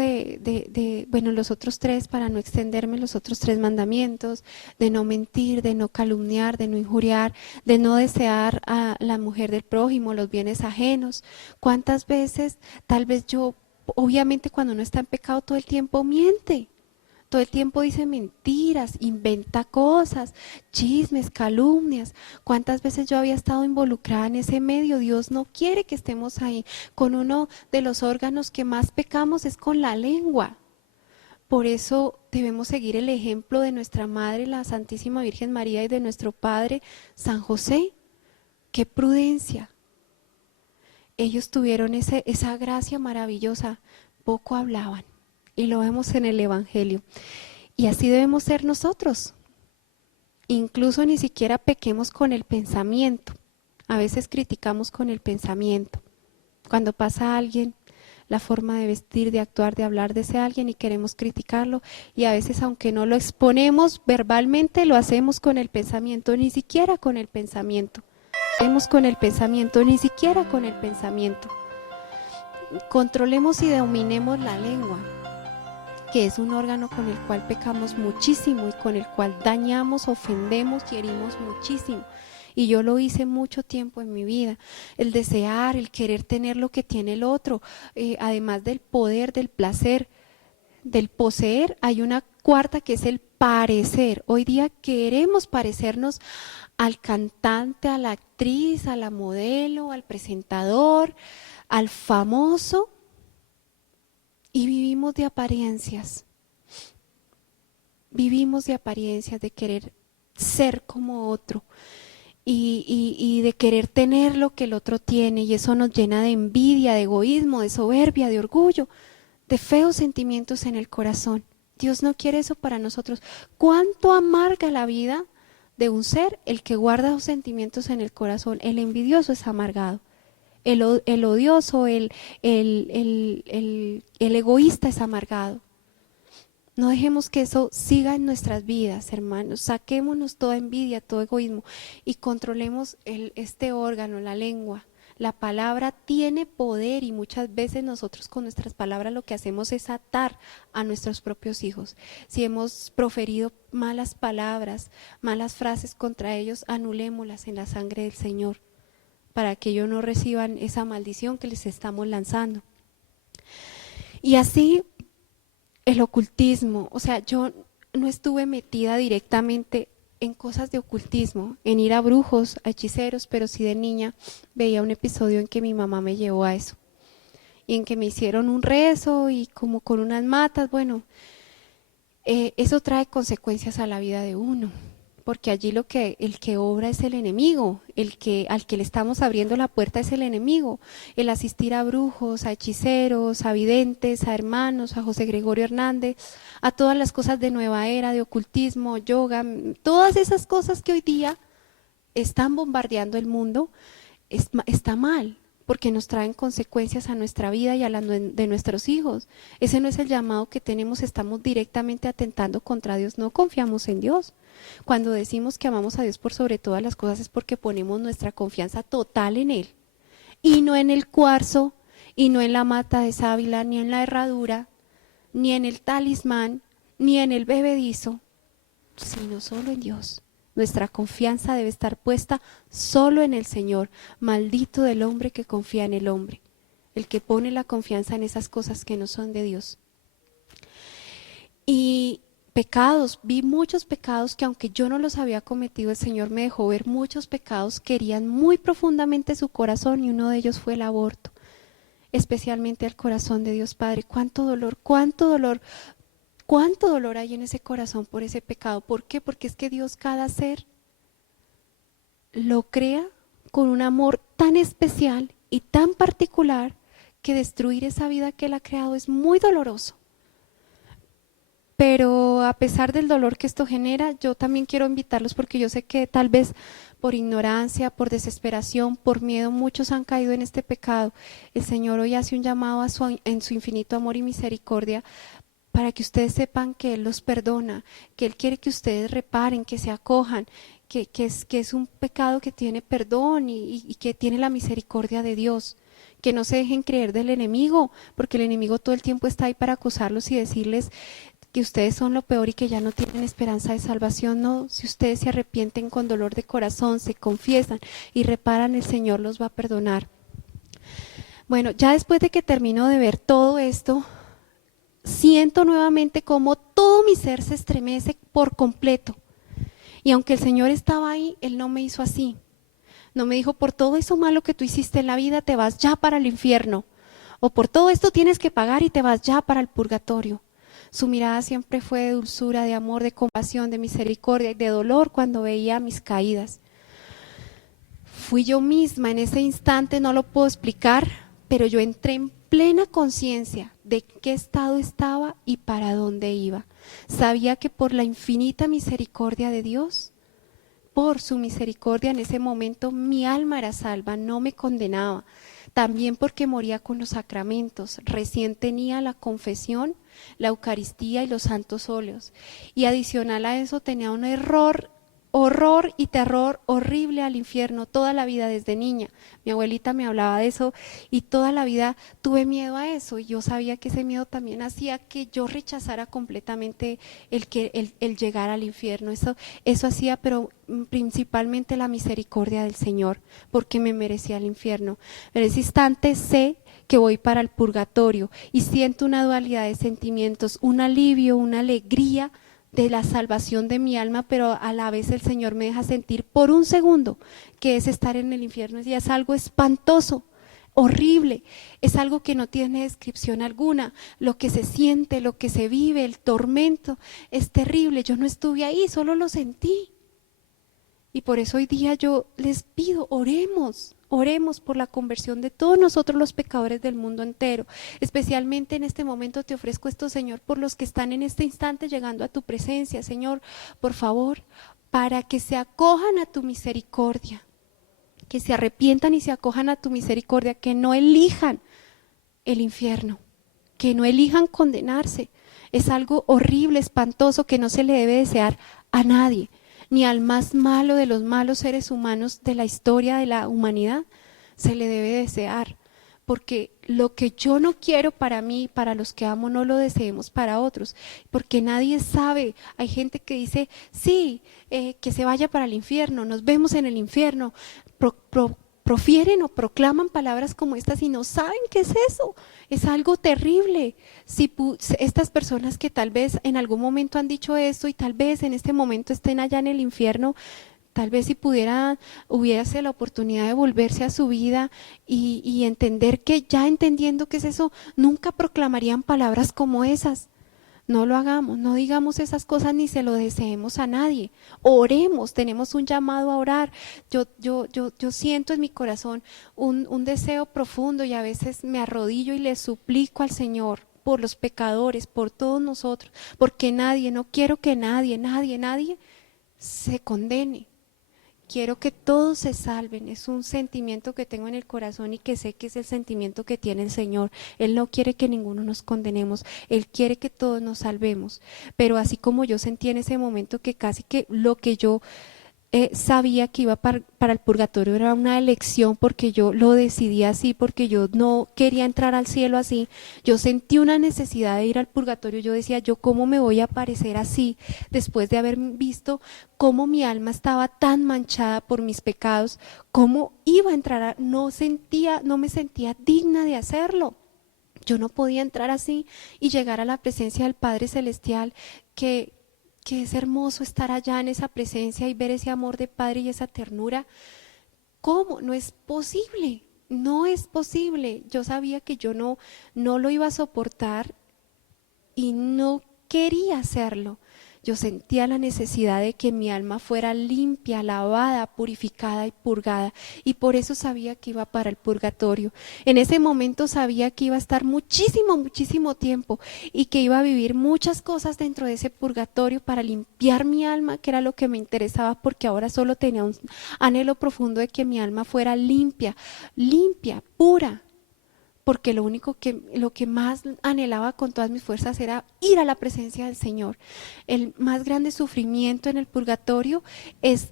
bueno, los otros tres, para no extenderme, los otros 3 mandamientos, de no mentir, de no calumniar, de no injuriar, de no desear a la mujer del prójimo, los bienes ajenos. ¿Cuántas veces, tal vez yo, obviamente cuando uno está en pecado todo el tiempo miente? todo el tiempo dice mentiras, inventa cosas, chismes, calumnias. ¿Cuántas veces yo había estado involucrada en ese medio? Dios no quiere que estemos ahí. Con uno de los órganos que más pecamos es con la lengua. Por eso debemos seguir el ejemplo de nuestra Madre, la Santísima Virgen María, y de nuestro Padre, San José. ¡Qué prudencia! Ellos tuvieron esa gracia maravillosa, poco hablaban. Y lo vemos en el Evangelio. Y así debemos ser nosotros. Incluso ni siquiera pequemos con el pensamiento. A veces criticamos con el pensamiento. Cuando pasa alguien, la forma de vestir, de actuar, de hablar de ese alguien y queremos criticarlo. Y a veces, aunque no lo exponemos verbalmente, lo hacemos con el pensamiento, ni siquiera con el pensamiento. Hacemos con el pensamiento, ni siquiera con el pensamiento. Controlemos y dominemos la lengua, que es un órgano con el cual pecamos muchísimo y con el cual dañamos, ofendemos y herimos muchísimo. Y yo lo hice mucho tiempo en mi vida, el desear, el querer tener lo que tiene el otro, además del poder, del placer, del poseer, hay una cuarta que es el parecer. Hoy día queremos parecernos al cantante, a la actriz, a la modelo, al presentador, al famoso, y vivimos de apariencias. Vivimos de apariencias, de querer ser como otro y de querer tener lo que el otro tiene, y eso nos llena de envidia, de egoísmo, de soberbia, de orgullo, de feos sentimientos en el corazón. Dios no quiere eso para nosotros. ¿Cuánto amarga la vida de un ser el que guarda esos sentimientos en el corazón? El envidioso es amargado. El odioso, el egoísta es amargado. No dejemos que eso siga en nuestras vidas, hermanos. Saquémonos toda envidia, todo egoísmo y controlemos este órgano, la lengua. La palabra tiene poder y muchas veces nosotros con nuestras palabras lo que hacemos es atar a nuestros propios hijos. Si hemos proferido malas palabras, malas frases contra ellos, anulémoslas en la sangre del Señor, para que ellos no reciban esa maldición que les estamos lanzando. Y así el ocultismo, o sea, yo no estuve metida directamente en cosas de ocultismo, en ir a brujos, a hechiceros, pero sí de niña veía un episodio en que mi mamá me llevó a eso, y en que me hicieron un rezo y como con unas matas. Bueno, eso trae consecuencias a la vida de uno, porque allí el que obra es el enemigo, al que le estamos abriendo la puerta es el enemigo. El asistir a brujos, a hechiceros, a videntes, a hermanos, a José Gregorio Hernández, a todas las cosas de nueva era, de ocultismo, yoga, todas esas cosas que hoy día están bombardeando el mundo, está mal, porque nos traen consecuencias a nuestra vida y a la de nuestros hijos. Ese no es el llamado que tenemos, estamos directamente atentando contra Dios, no confiamos en Dios. Cuando decimos que amamos a Dios por sobre todas las cosas es porque ponemos nuestra confianza total en Él, y no en el cuarzo, y no en la mata de sábila, ni en la herradura, ni en el talismán, ni en el bebedizo, sino solo en Dios. Nuestra confianza debe estar puesta solo en el Señor. Maldito del hombre que confía en el hombre, el que pone la confianza en esas cosas que no son de Dios. Y pecados, vi muchos pecados que aunque yo no los había cometido, el Señor me dejó ver muchos pecados que herían muy profundamente su corazón, y uno de ellos fue el aborto, especialmente al corazón de Dios Padre. Cuánto dolor, cuánto dolor. ¿Cuánto dolor hay en ese corazón por ese pecado? ¿Por qué? Porque es que Dios cada ser lo crea con un amor tan especial y tan particular que destruir esa vida que Él ha creado es muy doloroso. Pero a pesar del dolor que esto genera, yo también quiero invitarlos, porque yo sé que tal vez por ignorancia, por desesperación, por miedo, muchos han caído en este pecado. El Señor hoy hace un llamado en su infinito amor y misericordia, para que ustedes sepan que Él los perdona, que Él quiere que ustedes reparen, que se acojan, que es un pecado que tiene perdón y que tiene la misericordia de Dios. Que no se dejen creer del enemigo, porque el enemigo todo el tiempo está ahí para acusarlos y decirles que ustedes son lo peor y que ya no tienen esperanza de salvación. No, si ustedes se arrepienten con dolor de corazón, se confiesan y reparan, el Señor los va a perdonar. Bueno, ya después de que termino de ver todo esto, siento nuevamente como todo mi ser se estremece por completo. Y aunque el Señor estaba ahí, Él no me hizo así. No me dijo, por todo eso malo que tú hiciste en la vida, te vas ya para el infierno. O por todo esto tienes que pagar y te vas ya para el purgatorio. Su mirada siempre fue de dulzura, de amor, de compasión, de misericordia y de dolor cuando veía mis caídas. Fui yo misma en ese instante, no lo puedo explicar, pero yo entré en plena conciencia de qué estado estaba y para dónde iba. Sabía que por la infinita misericordia de Dios, por su misericordia en ese momento mi alma era salva, no me condenaba. También porque moría con los sacramentos, recién tenía la confesión, la Eucaristía y los santos óleos. Y adicional a eso tenía un horror y terror horrible al infierno toda la vida desde niña. Mi abuelita me hablaba de eso y toda la vida tuve miedo a eso, y yo sabía que ese miedo también hacía que yo rechazara completamente el llegar al infierno. Eso hacía, pero principalmente la misericordia del Señor, porque me merecía el infierno. En ese instante sé que voy para el purgatorio y siento una dualidad de sentimientos, un alivio, una alegría de la salvación de mi alma, pero a la vez el Señor me deja sentir por un segundo que es estar en el infierno. Y es algo espantoso, horrible, es algo que no tiene descripción alguna. Lo que se siente, lo que se vive, el tormento es terrible. Yo no estuve ahí, solo lo sentí. Y por eso hoy día yo les pido, oremos por la conversión de todos nosotros los pecadores del mundo entero. Especialmente en este momento te ofrezco esto, Señor, por los que están en este instante llegando a tu presencia, Señor, por favor, para que se acojan a tu misericordia, que se arrepientan y se acojan a tu misericordia, que no elijan el infierno, que no elijan condenarse. Es algo horrible, espantoso, que no se le debe desear a nadie, ni al más malo de los malos seres humanos de la historia de la humanidad se le debe desear, porque lo que yo no quiero para mí, para los que amo, no lo deseemos para otros, porque nadie sabe. Hay gente que dice, sí, que se vaya para el infierno, nos vemos en el infierno, profieren o proclaman palabras como estas y no saben qué es eso. Es algo terrible. Si estas personas que tal vez en algún momento han dicho esto y tal vez en este momento estén allá en el infierno, tal vez si pudieran, hubiese la oportunidad de volverse a su vida y entender que ya entendiendo qué es eso, nunca proclamarían palabras como esas. No lo hagamos, no digamos esas cosas ni se lo deseemos a nadie. Oremos, tenemos un llamado a orar. Yo siento en mi corazón un deseo profundo y a veces me arrodillo y le suplico al Señor por los pecadores, por todos nosotros, porque no quiero que nadie se condene. Quiero que todos se salven. Es un sentimiento que tengo en el corazón y que sé que es el sentimiento que tiene el Señor. Él no quiere que ninguno nos condenemos, Él quiere que todos nos salvemos. Pero así como yo sentí en ese momento que casi que lo que yo sabía que iba para el purgatorio era una elección, porque yo lo decidí así, porque yo no quería entrar al cielo así. Yo sentí una necesidad de ir al purgatorio. Yo decía, yo cómo me voy a parecer así después de haber visto cómo mi alma estaba tan manchada por mis pecados, cómo iba a entrar, no me sentía digna de hacerlo. Yo no podía entrar así y llegar a la presencia del Padre Celestial, que es hermoso estar allá en esa presencia y ver ese amor de Padre y esa ternura. ¿Cómo? No es posible, no es posible. Yo sabía que yo no lo iba a soportar y no quería hacerlo. Yo sentía la necesidad de que mi alma fuera limpia, lavada, purificada y purgada, y por eso sabía que iba para el purgatorio. En ese momento sabía que iba a estar muchísimo tiempo y que iba a vivir muchas cosas dentro de ese purgatorio para limpiar mi alma, que era lo que me interesaba, porque ahora solo tenía un anhelo profundo de que mi alma fuera limpia, pura. Porque lo que más anhelaba con todas mis fuerzas era ir a la presencia del Señor. El más grande sufrimiento en el purgatorio es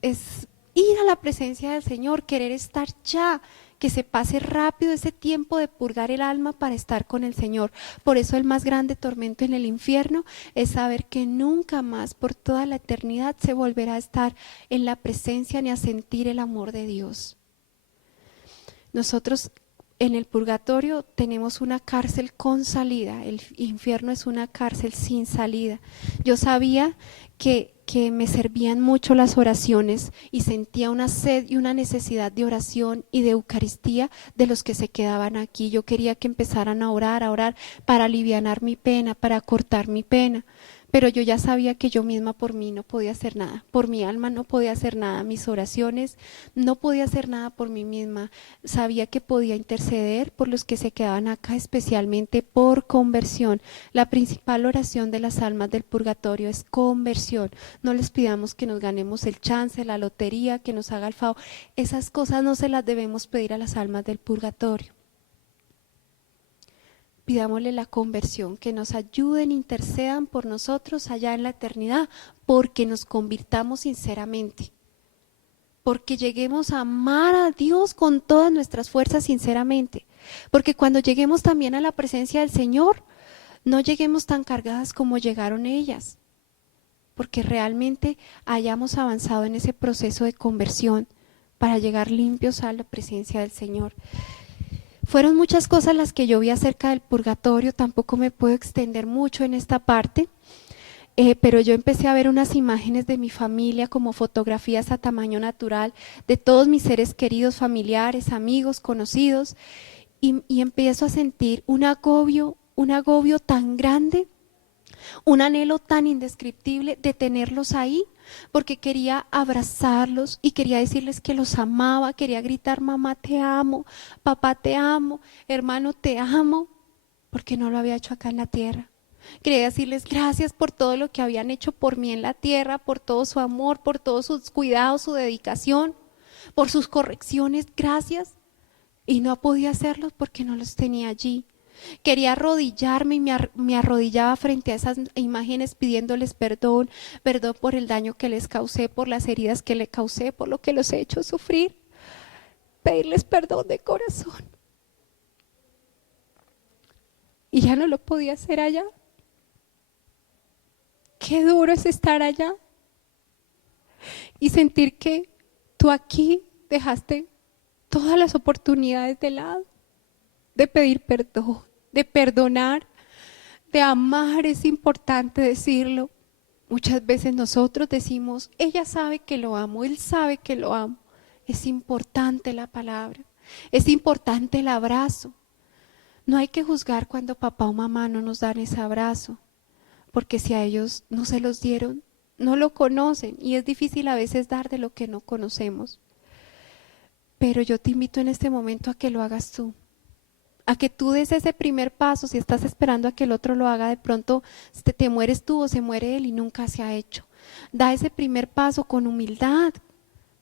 ir a la presencia del Señor, querer estar ya, que se pase rápido ese tiempo de purgar el alma para estar con el Señor. Por eso el más grande tormento en el infierno es saber que nunca más, por toda la eternidad, se volverá a estar en la presencia ni a sentir el amor de Dios. Nosotros en el purgatorio tenemos una cárcel con salida, el infierno es una cárcel sin salida. Yo sabía que me servían mucho las oraciones y sentía una sed y una necesidad de oración y de Eucaristía de los que se quedaban aquí. Yo quería que empezaran a orar para alivianar mi pena, para cortar mi pena. Pero yo ya sabía que yo misma por mí no podía hacer nada, por mi alma no podía hacer nada, mis oraciones no podía hacer nada por mí misma. Sabía que podía interceder por los que se quedaban acá, especialmente por conversión. La principal oración de las almas del purgatorio es conversión. No les pidamos que nos ganemos el chance, la lotería, que nos haga el favor. Esas cosas no se las debemos pedir a las almas del purgatorio. Pidámosle la conversión, que nos ayuden, intercedan por nosotros allá en la eternidad, porque nos convirtamos sinceramente, porque lleguemos a amar a Dios con todas nuestras fuerzas sinceramente, porque cuando lleguemos también a la presencia del Señor, no lleguemos tan cargadas como llegaron ellas, porque realmente hayamos avanzado en ese proceso de conversión para llegar limpios a la presencia del Señor. Fueron muchas cosas las que yo vi acerca del purgatorio, tampoco me puedo extender mucho en esta parte, pero yo empecé a ver unas imágenes de mi familia como fotografías a tamaño natural, de todos mis seres queridos, familiares, amigos, conocidos, y empiezo a sentir un agobio tan grande, un anhelo tan indescriptible de tenerlos ahí, porque quería abrazarlos y quería decirles que los amaba, quería gritar: mamá te amo, papá te amo, hermano te amo, porque no lo había hecho acá en la tierra. Quería decirles gracias por todo lo que habían hecho por mí en la tierra, por todo su amor, por todos sus cuidados, su dedicación, por sus correcciones, gracias. Y no podía hacerlos porque no los tenía allí. Quería arrodillarme y me arrodillaba frente a esas imágenes pidiéndoles perdón por el daño que les causé, por las heridas que le causé, por lo que los he hecho sufrir. Pedirles perdón de corazón. Y ya no lo podía hacer allá. Qué duro es estar allá y sentir que tú aquí dejaste todas las oportunidades de lado, de pedir perdón, de perdonar, de amar. Es importante decirlo. Muchas veces nosotros decimos: ella sabe que lo amo, él sabe que lo amo. Es importante la palabra, es importante el abrazo. No hay que juzgar cuando papá o mamá no nos dan ese abrazo, porque si a ellos no se los dieron, no lo conocen, y es difícil a veces dar de lo que no conocemos. Pero yo te invito en este momento a que lo hagas tú, a que tú des ese primer paso. Si estás esperando a que el otro lo haga, de pronto te mueres tú o se muere él y nunca se ha hecho. Da ese primer paso con humildad,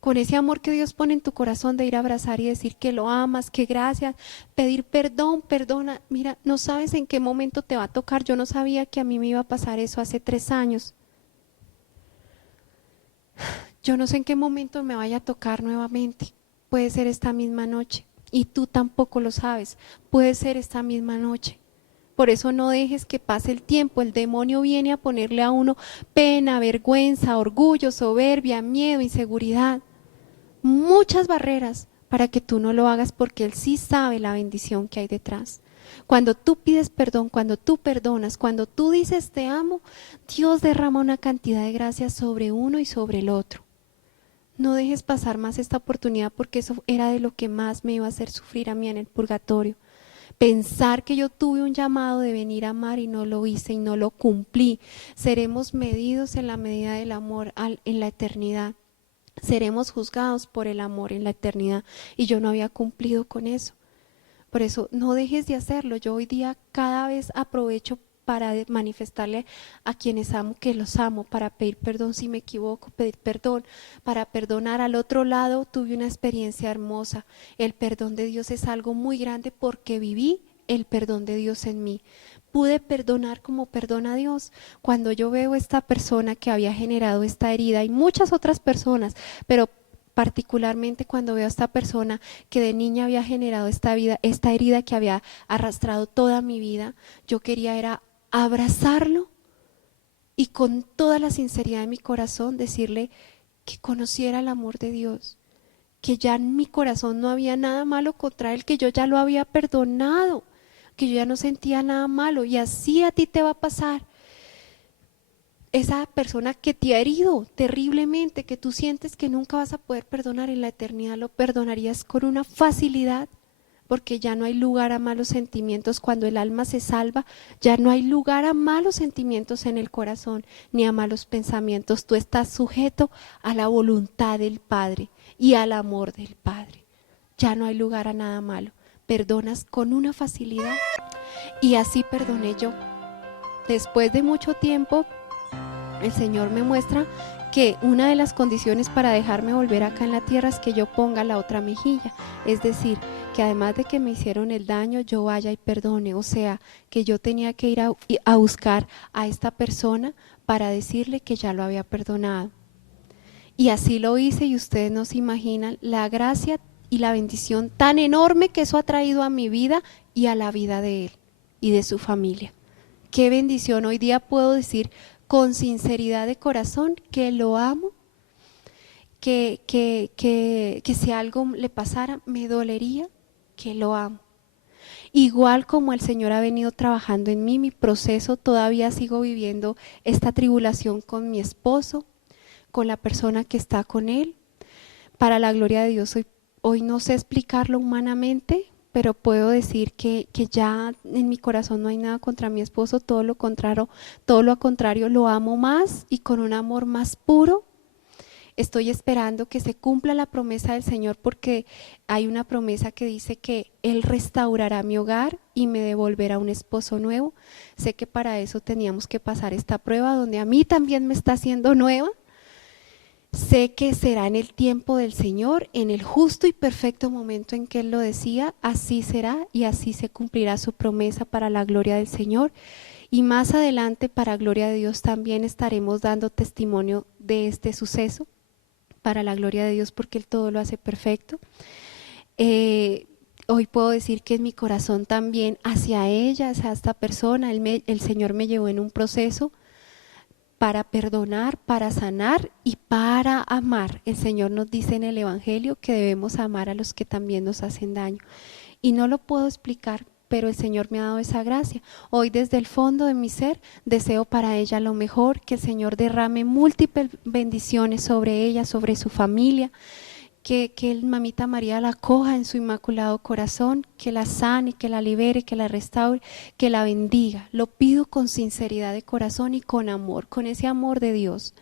con ese amor que Dios pone en tu corazón de ir a abrazar y decir que lo amas, que gracias, pedir perdón, perdona. Mira, no sabes en qué momento te va a tocar. Yo no sabía que a mí me iba a pasar eso hace 3 años. Yo no sé en qué momento me vaya a tocar nuevamente. Puede ser esta misma noche y tú tampoco lo sabes. Puede ser esta misma noche. Por eso no dejes que pase el tiempo. El demonio viene a ponerle a uno pena, vergüenza, orgullo, soberbia, miedo, inseguridad. Muchas barreras para que tú no lo hagas, porque él sí sabe la bendición que hay detrás. Cuando tú pides perdón, cuando tú perdonas, cuando tú dices te amo, Dios derrama una cantidad de gracia sobre uno y sobre el otro. No dejes pasar más esta oportunidad, porque eso era de lo que más me iba a hacer sufrir a mí en el purgatorio. Pensar que yo tuve un llamado de venir a amar y no lo hice y no lo cumplí. Seremos medidos en la medida del amor en la eternidad. Seremos juzgados por el amor en la eternidad, y yo no había cumplido con eso. Por eso no dejes de hacerlo. Yo hoy día cada vez aprovecho para manifestarle a quienes amo que los amo, para pedir perdón si me equivoco, pedir perdón, para perdonar. Al otro lado tuve una experiencia hermosa. El perdón de Dios es algo muy grande, porque viví el perdón de Dios en mí. Pude perdonar como perdona Dios. Cuando yo veo esta persona que había generado esta herida, y muchas otras personas, pero particularmente cuando veo a esta persona que de niña había generado esta herida que había arrastrado toda mi vida, yo quería era abrazarlo y con toda la sinceridad de mi corazón decirle que conociera el amor de Dios, que ya en mi corazón no había nada malo contra él, que yo ya lo había perdonado, que yo ya no sentía nada malo. Y así a ti te va a pasar. Esa persona que te ha herido terriblemente, que tú sientes que nunca vas a poder perdonar en la eternidad, lo perdonarías con una facilidad, porque ya no hay lugar a malos sentimientos. Cuando el alma se salva, ya no hay lugar a malos sentimientos en el corazón, ni a malos pensamientos. Tú estás sujeto a la voluntad del Padre y al amor del Padre. Ya no hay lugar a nada malo. Perdonas con una facilidad. Y así perdoné yo. Después de mucho tiempo, el Señor me muestra que una de las condiciones para dejarme volver acá en la tierra es que yo ponga la otra mejilla. Es decir, que además de que me hicieron el daño, yo vaya y perdone. O sea, que yo tenía que ir a buscar a esta persona para decirle que ya lo había perdonado. Y así lo hice, y ustedes no se imaginan la gracia y la bendición tan enorme que eso ha traído a mi vida y a la vida de él y de su familia. Qué bendición. Hoy día puedo decir con sinceridad de corazón que lo amo, que si algo le pasara me dolería, que lo amo. Igual como el Señor ha venido trabajando en mí, mi proceso, todavía sigo viviendo esta tribulación con mi esposo, con la persona que está con él. Para la gloria de Dios, hoy no sé explicarlo humanamente, pero puedo decir que ya en mi corazón no hay nada contra mi esposo, todo lo contrario, lo amo más y con un amor más puro. Estoy esperando que se cumpla la promesa del Señor, porque hay una promesa que dice que Él restaurará mi hogar y me devolverá un esposo nuevo. Sé que para eso teníamos que pasar esta prueba, donde a mí también me está haciendo nueva. Sé que será en el tiempo del Señor, en el justo y perfecto momento en que Él lo decía, así será y así se cumplirá su promesa para la gloria del Señor. Y más adelante, para gloria de Dios, también estaremos dando testimonio de este suceso, para la gloria de Dios, porque Él todo lo hace perfecto. Hoy puedo decir que en mi corazón también hacia ella, hacia esta persona, el Señor me llevó en un proceso para perdonar, para sanar y para amar. El Señor nos dice en el Evangelio que debemos amar a los que también nos hacen daño. Y no lo puedo explicar, pero el Señor me ha dado esa gracia. Hoy desde el fondo de mi ser deseo para ella lo mejor, que el Señor derrame múltiples bendiciones sobre ella, sobre su familia, que Mamita María la acoja en su inmaculado corazón, que la sane, que la libere, que la restaure, que la bendiga. Lo pido con sinceridad de corazón y con amor, con ese amor de Dios.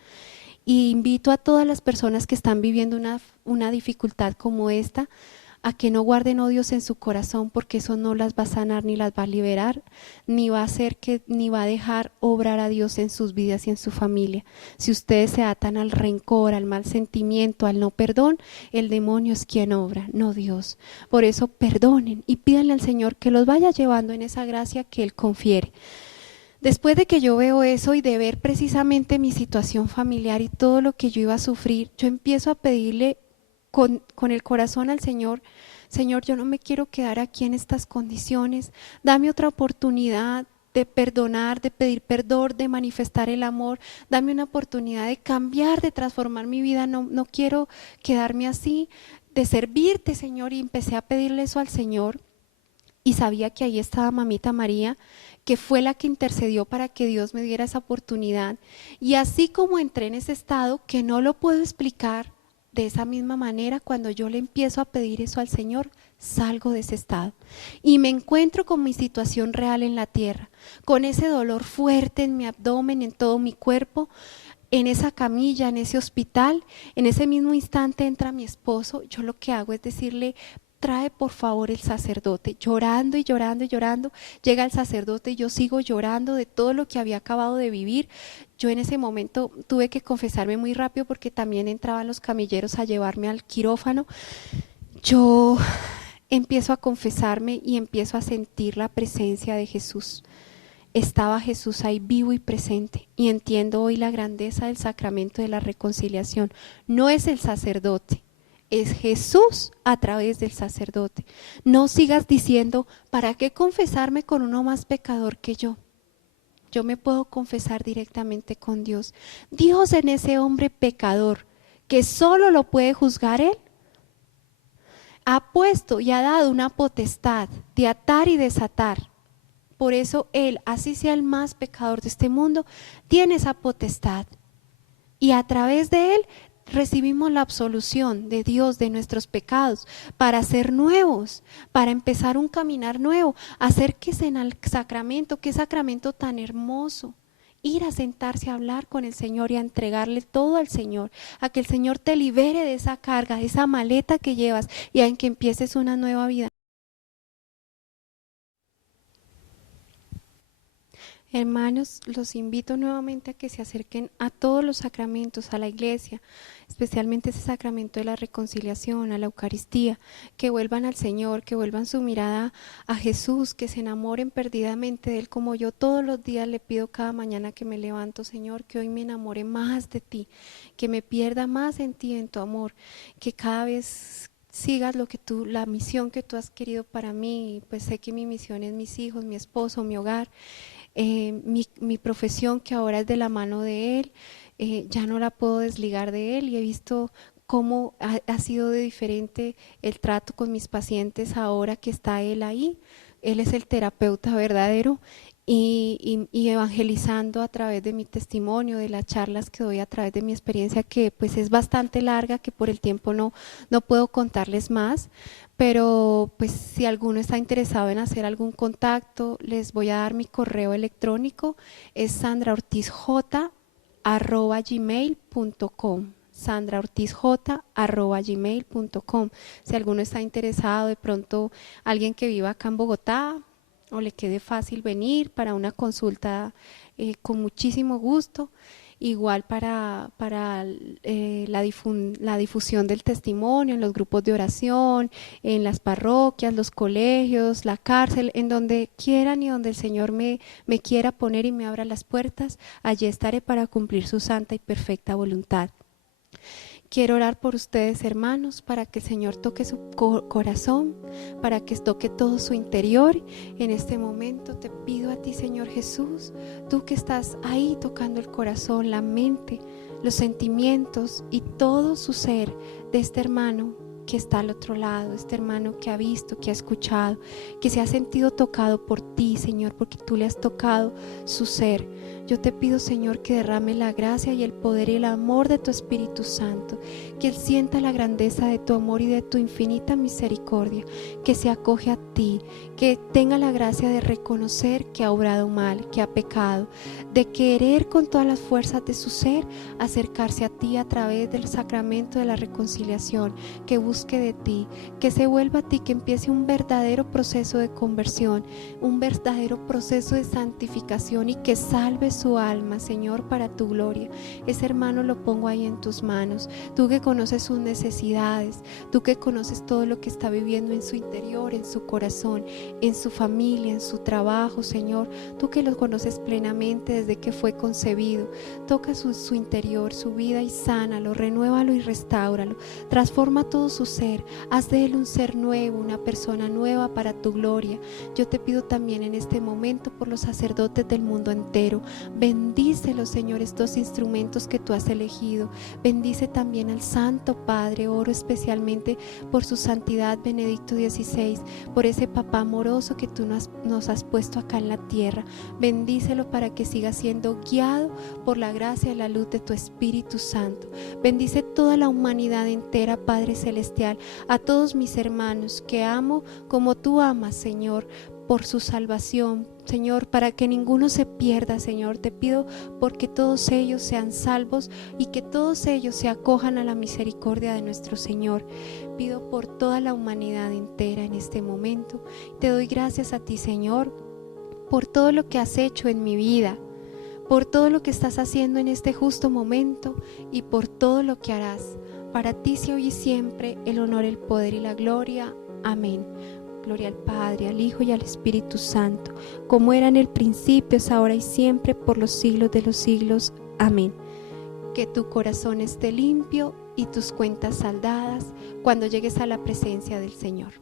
Y invito a todas las personas que están viviendo una dificultad como esta, a que no guarden odios en su corazón, porque eso no las va a sanar, ni las va a liberar, ni va a dejar obrar a Dios en sus vidas y en su familia. Si ustedes se atan al rencor, al mal sentimiento, al no perdón, el demonio es quien obra, no Dios. Por eso perdonen y pídanle al Señor que los vaya llevando en esa gracia que Él confiere. Después de que yo veo eso y de ver precisamente mi situación familiar y todo lo que yo iba a sufrir, yo empiezo a pedirle con el corazón al Señor: Señor, yo no me quiero quedar aquí en estas condiciones, dame otra oportunidad de perdonar, de pedir perdón, de manifestar el amor, dame una oportunidad de cambiar, de transformar mi vida, no quiero quedarme así, de servirte, Señor. Y empecé a pedirle eso al Señor, y sabía que ahí estaba Mamita María, que fue la que intercedió para que Dios me diera esa oportunidad. Y así como entré en ese estado que no lo puedo explicar, de esa misma manera, cuando yo le empiezo a pedir eso al Señor, salgo de ese estado y me encuentro con mi situación real en la tierra, con ese dolor fuerte en mi abdomen, en todo mi cuerpo, en esa camilla, en ese hospital. En ese mismo instante entra mi esposo. Yo lo que hago es decirle: trae por favor el sacerdote. Llorando y llorando y llorando, llega el sacerdote y yo sigo llorando de todo lo que había acabado de vivir. Yo en ese momento tuve que confesarme muy rápido, porque también entraban los camilleros a llevarme al quirófano. Yo empiezo a confesarme y empiezo a sentir la presencia de Jesús. Estaba Jesús ahí vivo y presente, y entiendo hoy la grandeza del sacramento de la reconciliación. No es el sacerdote, es Jesús a través del sacerdote. No sigas diciendo: ¿para qué confesarme con uno más pecador que yo? Yo me puedo confesar directamente con Dios. Dios en ese hombre pecador, que solo lo puede juzgar Él, ha puesto y ha dado una potestad de atar y desatar. Por eso Él, así sea el más pecador de este mundo, tiene esa potestad. Y a través de Él recibimos la absolución de Dios de nuestros pecados para ser nuevos, para empezar un caminar nuevo. Acérquese al sacramento, qué sacramento tan hermoso. Ir a sentarse a hablar con el Señor y a entregarle todo al Señor, a que el Señor te libere de esa carga, de esa maleta que llevas y a que empieces una nueva vida. Hermanos, los invito nuevamente a que se acerquen a todos los sacramentos, a la iglesia, especialmente ese sacramento de la reconciliación, a la Eucaristía, que vuelvan al Señor, que vuelvan su mirada a Jesús, que se enamoren perdidamente de Él, como yo todos los días le pido cada mañana que me levanto, Señor, que hoy me enamore más de ti, que me pierda más en ti, en tu amor, que cada vez sigas lo que tú, la misión que tú has querido para mí. Pues sé que mi misión es mis hijos, mi esposo, mi hogar. Mi profesión, que ahora es de la mano de Él, ya no la puedo desligar de Él, y he visto cómo ha sido de diferente el trato con mis pacientes ahora que está Él ahí. Él es el terapeuta verdadero, y evangelizando a través de mi testimonio, de las charlas que doy, a través de mi experiencia, que pues es bastante larga, que por el tiempo no puedo contarles más. Pero pues si alguno está interesado en hacer algún contacto, les voy a dar mi correo electrónico, es sandraortizj@gmail.com, sandraortizj@gmail.com. Si alguno está interesado, de pronto alguien que viva acá en Bogotá o le quede fácil venir para una consulta, con muchísimo gusto. Igual para la difusión del testimonio en los grupos de oración, en las parroquias, los colegios, la cárcel, en donde quieran y donde el Señor me quiera poner y me abra las puertas, allí estaré para cumplir su santa y perfecta voluntad. Quiero orar por ustedes, hermanos, para que el Señor toque su corazón, para que toque todo su interior. En este momento te pido a ti, Señor Jesús, tú que estás ahí tocando el corazón, la mente, los sentimientos y todo su ser de este hermano que está al otro lado, este hermano que ha visto, que ha escuchado, que se ha sentido tocado por ti, Señor, porque tú le has tocado su ser. Yo te pido, Señor, que derrame la gracia y el poder y el amor de tu Espíritu Santo, que Él sienta la grandeza de tu amor y de tu infinita misericordia, que se acoge a ti, que tenga la gracia de reconocer que ha obrado mal, que ha pecado, de querer con todas las fuerzas de su ser acercarse a ti a través del sacramento de la reconciliación, que busque de ti, que se vuelva a ti, que empiece un verdadero proceso de conversión, un verdadero proceso de santificación, y que salve su alma, Señor, para tu gloria. Ese hermano lo pongo ahí en tus manos, tú que conoces sus necesidades, tú que conoces todo lo que está viviendo en su interior, en su corazón, en su familia, en su trabajo, Señor, tú que lo conoces plenamente desde que fue concebido. Toca su interior, su vida, y sánalo, renuévalo y restáuralo, transforma todo su ser, haz de él un ser nuevo, una persona nueva para tu gloria. Yo te pido también en este momento por los sacerdotes del mundo entero. Bendícelos, Señor, estos instrumentos que tú has elegido. Bendice también al Santo Padre. Oro especialmente por su santidad Benedicto XVI, por ese papá amoroso que tú nos has puesto acá en la tierra. Bendícelo para que siga siendo guiado por la gracia y la luz de tu Espíritu Santo. Bendice toda la humanidad entera, Padre Celestial, a todos mis hermanos que amo como tú amas, Señor, por su salvación, Señor, para que ninguno se pierda, Señor. Te pido porque todos ellos sean salvos y que todos ellos se acojan a la misericordia de nuestro Señor. Pido por toda la humanidad entera en este momento. Te doy gracias a ti, Señor, por todo lo que has hecho en mi vida, por todo lo que estás haciendo en este justo momento y por todo lo que harás. Para ti sea hoy y siempre el honor, el poder y la gloria. Amén. Gloria al Padre, al Hijo y al Espíritu Santo, como era en el principio, es ahora y siempre, por los siglos de los siglos. Amén. Que tu corazón esté limpio y tus cuentas saldadas cuando llegues a la presencia del Señor.